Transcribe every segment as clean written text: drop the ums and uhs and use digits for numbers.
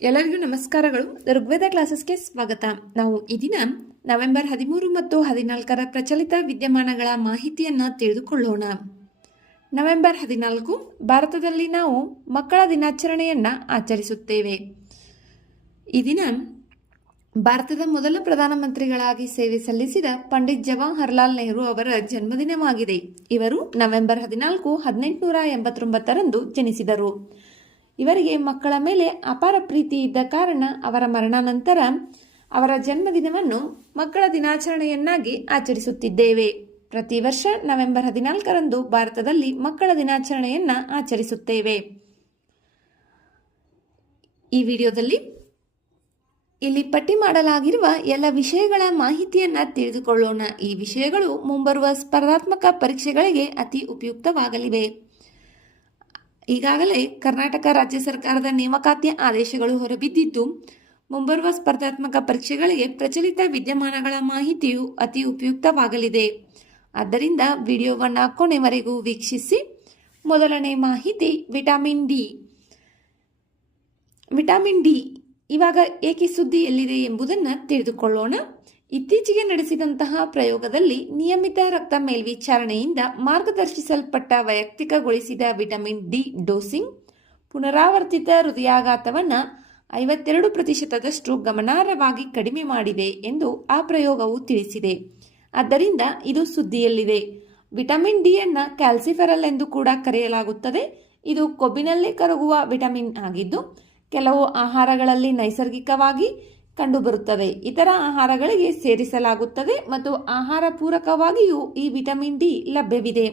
ಎಲ್ಲರಿಗೂ ನಮಸ್ಕಾರಗಳು. ಋಗ್ವೇದ ಕ್ಲಾಸಸ್ಗೆ ಸ್ವಾಗತ. ನಾವು ಈ ದಿನ ನವೆಂಬರ್ 13 ಮತ್ತು 14ರ ಪ್ರಚಲಿತ ವಿದ್ಯಮಾನಗಳ ಮಾಹಿತಿಯನ್ನು ತಿಳಿದುಕೊಳ್ಳೋಣ. ನವೆಂಬರ್ 14 ಭಾರತದಲ್ಲಿ ನಾವು ಮಕ್ಕಳ ದಿನಾಚರಣೆಯನ್ನು ಆಚರಿಸುತ್ತೇವೆ. ಈ ದಿನ ಭಾರತದ ಮೊದಲ ಪ್ರಧಾನಮಂತ್ರಿಗಳಾಗಿ ಸೇವೆ ಸಲ್ಲಿಸಿದ ಪಂಡಿತ್ ಜವಾಹರ್ಲಾಲ್ ನೆಹರು ಅವರ ಜನ್ಮದಿನವಾಗಿದೆ. ಇವರು ನವೆಂಬರ್ 14, 1889ರಂದು ಜನಿಸಿದರು. ಇವರಿಗೆ ಮಕ್ಕಳ ಮೇಲೆ ಅಪಾರ ಪ್ರೀತಿ ಇದ್ದ ಕಾರಣ ಅವರ ಮರಣಾನಂತರ ಅವರ ಜನ್ಮದಿನವನ್ನು ಮಕ್ಕಳ ದಿನಾಚರಣೆಯನ್ನಾಗಿ ಆಚರಿಸುತ್ತಿದ್ದೇವೆ. ಪ್ರತಿ ವರ್ಷ ನವೆಂಬರ್ 14ರಂದು ಭಾರತದಲ್ಲಿ ಮಕ್ಕಳ ದಿನಾಚರಣೆಯನ್ನು ಆಚರಿಸುತ್ತೇವೆ. ಈ ವಿಡಿಯೋದಲ್ಲಿ ಇಲ್ಲಿ ಪಟ್ಟಿ ಮಾಡಲಾಗಿರುವ ಎಲ್ಲ ವಿಷಯಗಳ ಮಾಹಿತಿಯನ್ನು ತಿಳಿದುಕೊಳ್ಳೋಣ. ಈ ವಿಷಯಗಳು ಮುಂಬರುವ ಸ್ಪರ್ಧಾತ್ಮಕ ಪರೀಕ್ಷೆಗಳಿಗೆ ಅತಿ ಉಪಯುಕ್ತವಾಗಲಿವೆ. ಈಗಾಗಲೇ ಕರ್ನಾಟಕ ರಾಜ್ಯ ಸರ್ಕಾರದ ನೇಮಕಾತಿ ಆದೇಶಗಳು ಹೊರಬಿದ್ದಿದ್ದು, ಮುಂಬರುವ ಸ್ಪರ್ಧಾತ್ಮಕ ಪರೀಕ್ಷೆಗಳಿಗೆ ಪ್ರಚಲಿತ ವಿದ್ಯಮಾನಗಳ ಮಾಹಿತಿಯು ಅತಿ ಉಪಯುಕ್ತವಾಗಲಿದೆ. ಆದ್ದರಿಂದ ವಿಡಿಯೋವನ್ನು ಕೊನೆವರೆಗೂ ವೀಕ್ಷಿಸಿ. ಮೊದಲನೇ ಮಾಹಿತಿ ವಿಟಮಿನ್ ಡಿ. ವಿಟಮಿನ್ ಡಿ ಇವಾಗ ಏಕೆ ಸುದ್ದಿಯಲ್ಲಿದೆ ಎಂಬುದನ್ನು ತಿಳಿದುಕೊಳ್ಳೋಣ. ಇತ್ತೀಚೆಗೆ ನಡೆಸಿದಂತಹ ಪ್ರಯೋಗದಲ್ಲಿ ನಿಯಮಿತ ರಕ್ತ ಮೇಲ್ವಿಚಾರಣೆಯಿಂದ ಮಾರ್ಗದರ್ಶಿಸಲ್ಪಟ್ಟ ವೈಯಕ್ತಿಕಗೊಳಿಸಿದ ವಿಟಮಿನ್ ಡಿ ಡೋಸಿಂಗ್ ಪುನರಾವರ್ತಿತ ಹೃದಯಾಘಾತವನ್ನು 52% ಗಮನಾರ್ಹವಾಗಿ ಕಡಿಮೆ ಮಾಡಿದೆ ಎಂದು ಆ ಪ್ರಯೋಗವು ತಿಳಿಸಿದೆ. ಆದ್ದರಿಂದ ಇದು ಸುದ್ದಿಯಲ್ಲಿದೆ. ವಿಟಮಿನ್ ಡಿ ಅನ್ನು ಕ್ಯಾಲ್ಸಿಫೆರಲ್ ಎಂದು ಕೂಡ ಕರೆಯಲಾಗುತ್ತದೆ. ಇದು ಕೊಬ್ಬಿನಲ್ಲಿ ಕರಗುವ ವಿಟಮಿನ್ ಆಗಿದ್ದು, ಕೆಲವು ಆಹಾರಗಳಲ್ಲಿ ನೈಸರ್ಗಿಕವಾಗಿ ಕಂಡುಬರುತ್ತದೆ, ಇತರ ಆಹಾರಗಳಿಗೆ ಸೇರಿಸಲಾಗುತ್ತದೆ ಮತ್ತು ಆಹಾರ ಪೂರಕವಾಗಿಯೂ ಈ ವಿಟಮಿನ್ ಡಿ ಲಭ್ಯವಿದೆ.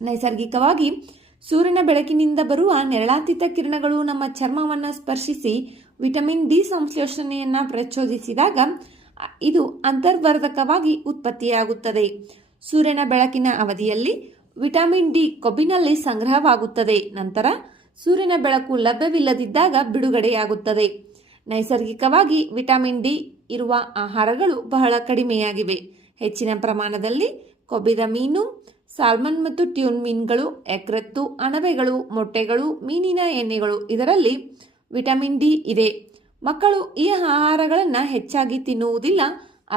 ನೈಸರ್ಗಿಕವಾಗಿ ಸೂರ್ಯನ ಬೆಳಕಿನಿಂದ ಬರುವ ನೇರಳಾತೀತ ಕಿರಣಗಳು ನಮ್ಮ ಚರ್ಮವನ್ನು ಸ್ಪರ್ಶಿಸಿ ವಿಟಮಿನ್ ಡಿ ಸಂಶ್ಲೇಷಣೆಯನ್ನು ಪ್ರಚೋದಿಸಿದಾಗ ಇದು ಅಂತರ್ವರ್ಧಕವಾಗಿ ಉತ್ಪತ್ತಿಯಾಗುತ್ತದೆ. ಸೂರ್ಯನ ಬೆಳಕಿನ ಅವಧಿಯಲ್ಲಿ ವಿಟಮಿನ್ ಡಿ ಕೊಬ್ಬಿನಲ್ಲಿ ಸಂಗ್ರಹವಾಗುತ್ತದೆ. ನಂತರ ಸೂರ್ಯನ ಬೆಳಕು ಲಭ್ಯವಿಲ್ಲದಿದ್ದಾಗ ಬಿಡುಗಡೆಯಾಗುತ್ತದೆ. ನೈಸರ್ಗಿಕವಾಗಿ ವಿಟಮಿನ್ ಡಿ ಇರುವ ಆಹಾರಗಳು ಬಹಳ ಕಡಿಮೆಯಾಗಿವೆ. ಹೆಚ್ಚಿನ ಪ್ರಮಾಣದಲ್ಲಿ ಕೊಬ್ಬಿದ ಮೀನು, ಸಾಲ್ಮನ್ ಮತ್ತು ಟ್ಯೂನ್ ಮೀನುಗಳು, ಎಕ್ರೆತ್ತು, ಅಣಬೆಗಳು, ಮೊಟ್ಟೆಗಳು, ಮೀನಿನ ಎಣ್ಣೆಗಳು ಇದರಲ್ಲಿ ವಿಟಮಿನ್ ಡಿ ಇದೆ. ಮಕ್ಕಳು ಈ ಆಹಾರಗಳನ್ನು ಹೆಚ್ಚಾಗಿ ತಿನ್ನುವುದಿಲ್ಲ.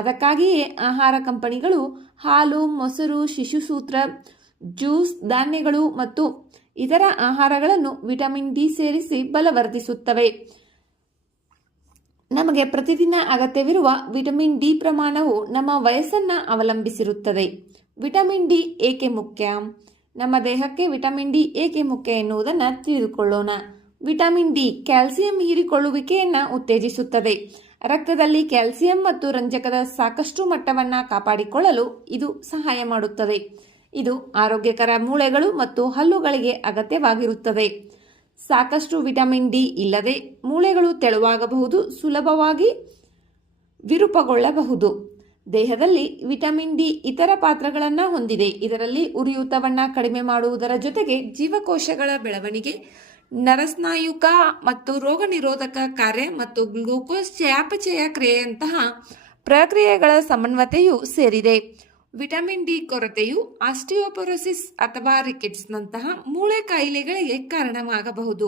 ಅದಕ್ಕಾಗಿಯೇ ಆಹಾರ ಕಂಪನಿಗಳು ಹಾಲು, ಮೊಸರು, ಶಿಶುಸೂತ್ರ, ಜ್ಯೂಸ್, ಧಾನ್ಯಗಳು ಮತ್ತು ಇತರ ಆಹಾರಗಳನ್ನು ವಿಟಮಿನ್ ಡಿ ಸೇರಿಸಿ ಬಲವರ್ಧಿಸುತ್ತವೆ. ನಮಗೆ ಪ್ರತಿದಿನ ಅಗತ್ಯವಿರುವ ವಿಟಮಿನ್ ಡಿ ಪ್ರಮಾಣವು ನಮ್ಮ ವಯಸ್ಸನ್ನು ಅವಲಂಬಿಸಿರುತ್ತದೆ. ವಿಟಮಿನ್ ಡಿ ಏಕೆ ಮುಖ್ಯ? ನಮ್ಮ ದೇಹಕ್ಕೆ ವಿಟಮಿನ್ ಡಿ ಏಕೆ ಮುಖ್ಯ ಎನ್ನುವುದನ್ನು ತಿಳಿದುಕೊಳ್ಳೋಣ. ವಿಟಮಿನ್ ಡಿ ಕ್ಯಾಲ್ಸಿಯಂ ಹೀರಿಕೊಳ್ಳುವಿಕೆಯನ್ನು ಉತ್ತೇಜಿಸುತ್ತದೆ. ರಕ್ತದಲ್ಲಿ ಕ್ಯಾಲ್ಸಿಯಂ ಮತ್ತು ರಂಜಕದ ಸಾಕಷ್ಟು ಮಟ್ಟವನ್ನು ಕಾಪಾಡಿಕೊಳ್ಳಲು ಇದು ಸಹಾಯ ಮಾಡುತ್ತದೆ. ಇದು ಆರೋಗ್ಯಕರ ಮೂಳೆಗಳು ಮತ್ತು ಹಲ್ಲುಗಳಿಗೆ ಅಗತ್ಯವಾಗಿರುತ್ತದೆ. ಸಾಕಷ್ಟು ವಿಟಮಿನ್ ಡಿ ಇಲ್ಲದೆ ಮೂಳೆಗಳು ತೆಳುವಾಗಬಹುದು, ಸುಲಭವಾಗಿ ವಿರೂಪಗೊಳ್ಳಬಹುದು. ದೇಹದಲ್ಲಿ ವಿಟಮಿನ್ ಡಿ ಇತರ ಪಾತ್ರಗಳನ್ನು ಹೊಂದಿದೆ. ಇದರಲ್ಲಿ ಉರಿಯೂತವನ್ನು ಕಡಿಮೆ ಮಾಡುವುದರ ಜೊತೆಗೆ ಜೀವಕೋಶಗಳ ಬೆಳವಣಿಗೆ, ನರಸ್ನಾಯುಕ ಮತ್ತು ರೋಗ ನಿರೋಧಕ ಕಾರ್ಯ ಮತ್ತು ಗ್ಲೂಕೋಸ್ ಚಯಾಪಚಯ ಕ್ರಿಯೆಯಂತಹ ಪ್ರಕ್ರಿಯೆಗಳ ಸಮನ್ವಯತೆಯೂ ಸೇರಿದೆ. ವಿಟಮಿನ್ ಡಿ ಕೊರತೆಯು ಆಸ್ಟಿಯೋಪೊರೋಸಿಸ್ ಅಥವಾ ರಿಕೆಟ್ಸ್ನಂತಹ ಮೂಳೆ ಕಾಯಿಲೆಗಳಿಗೆ ಕಾರಣವಾಗಬಹುದು.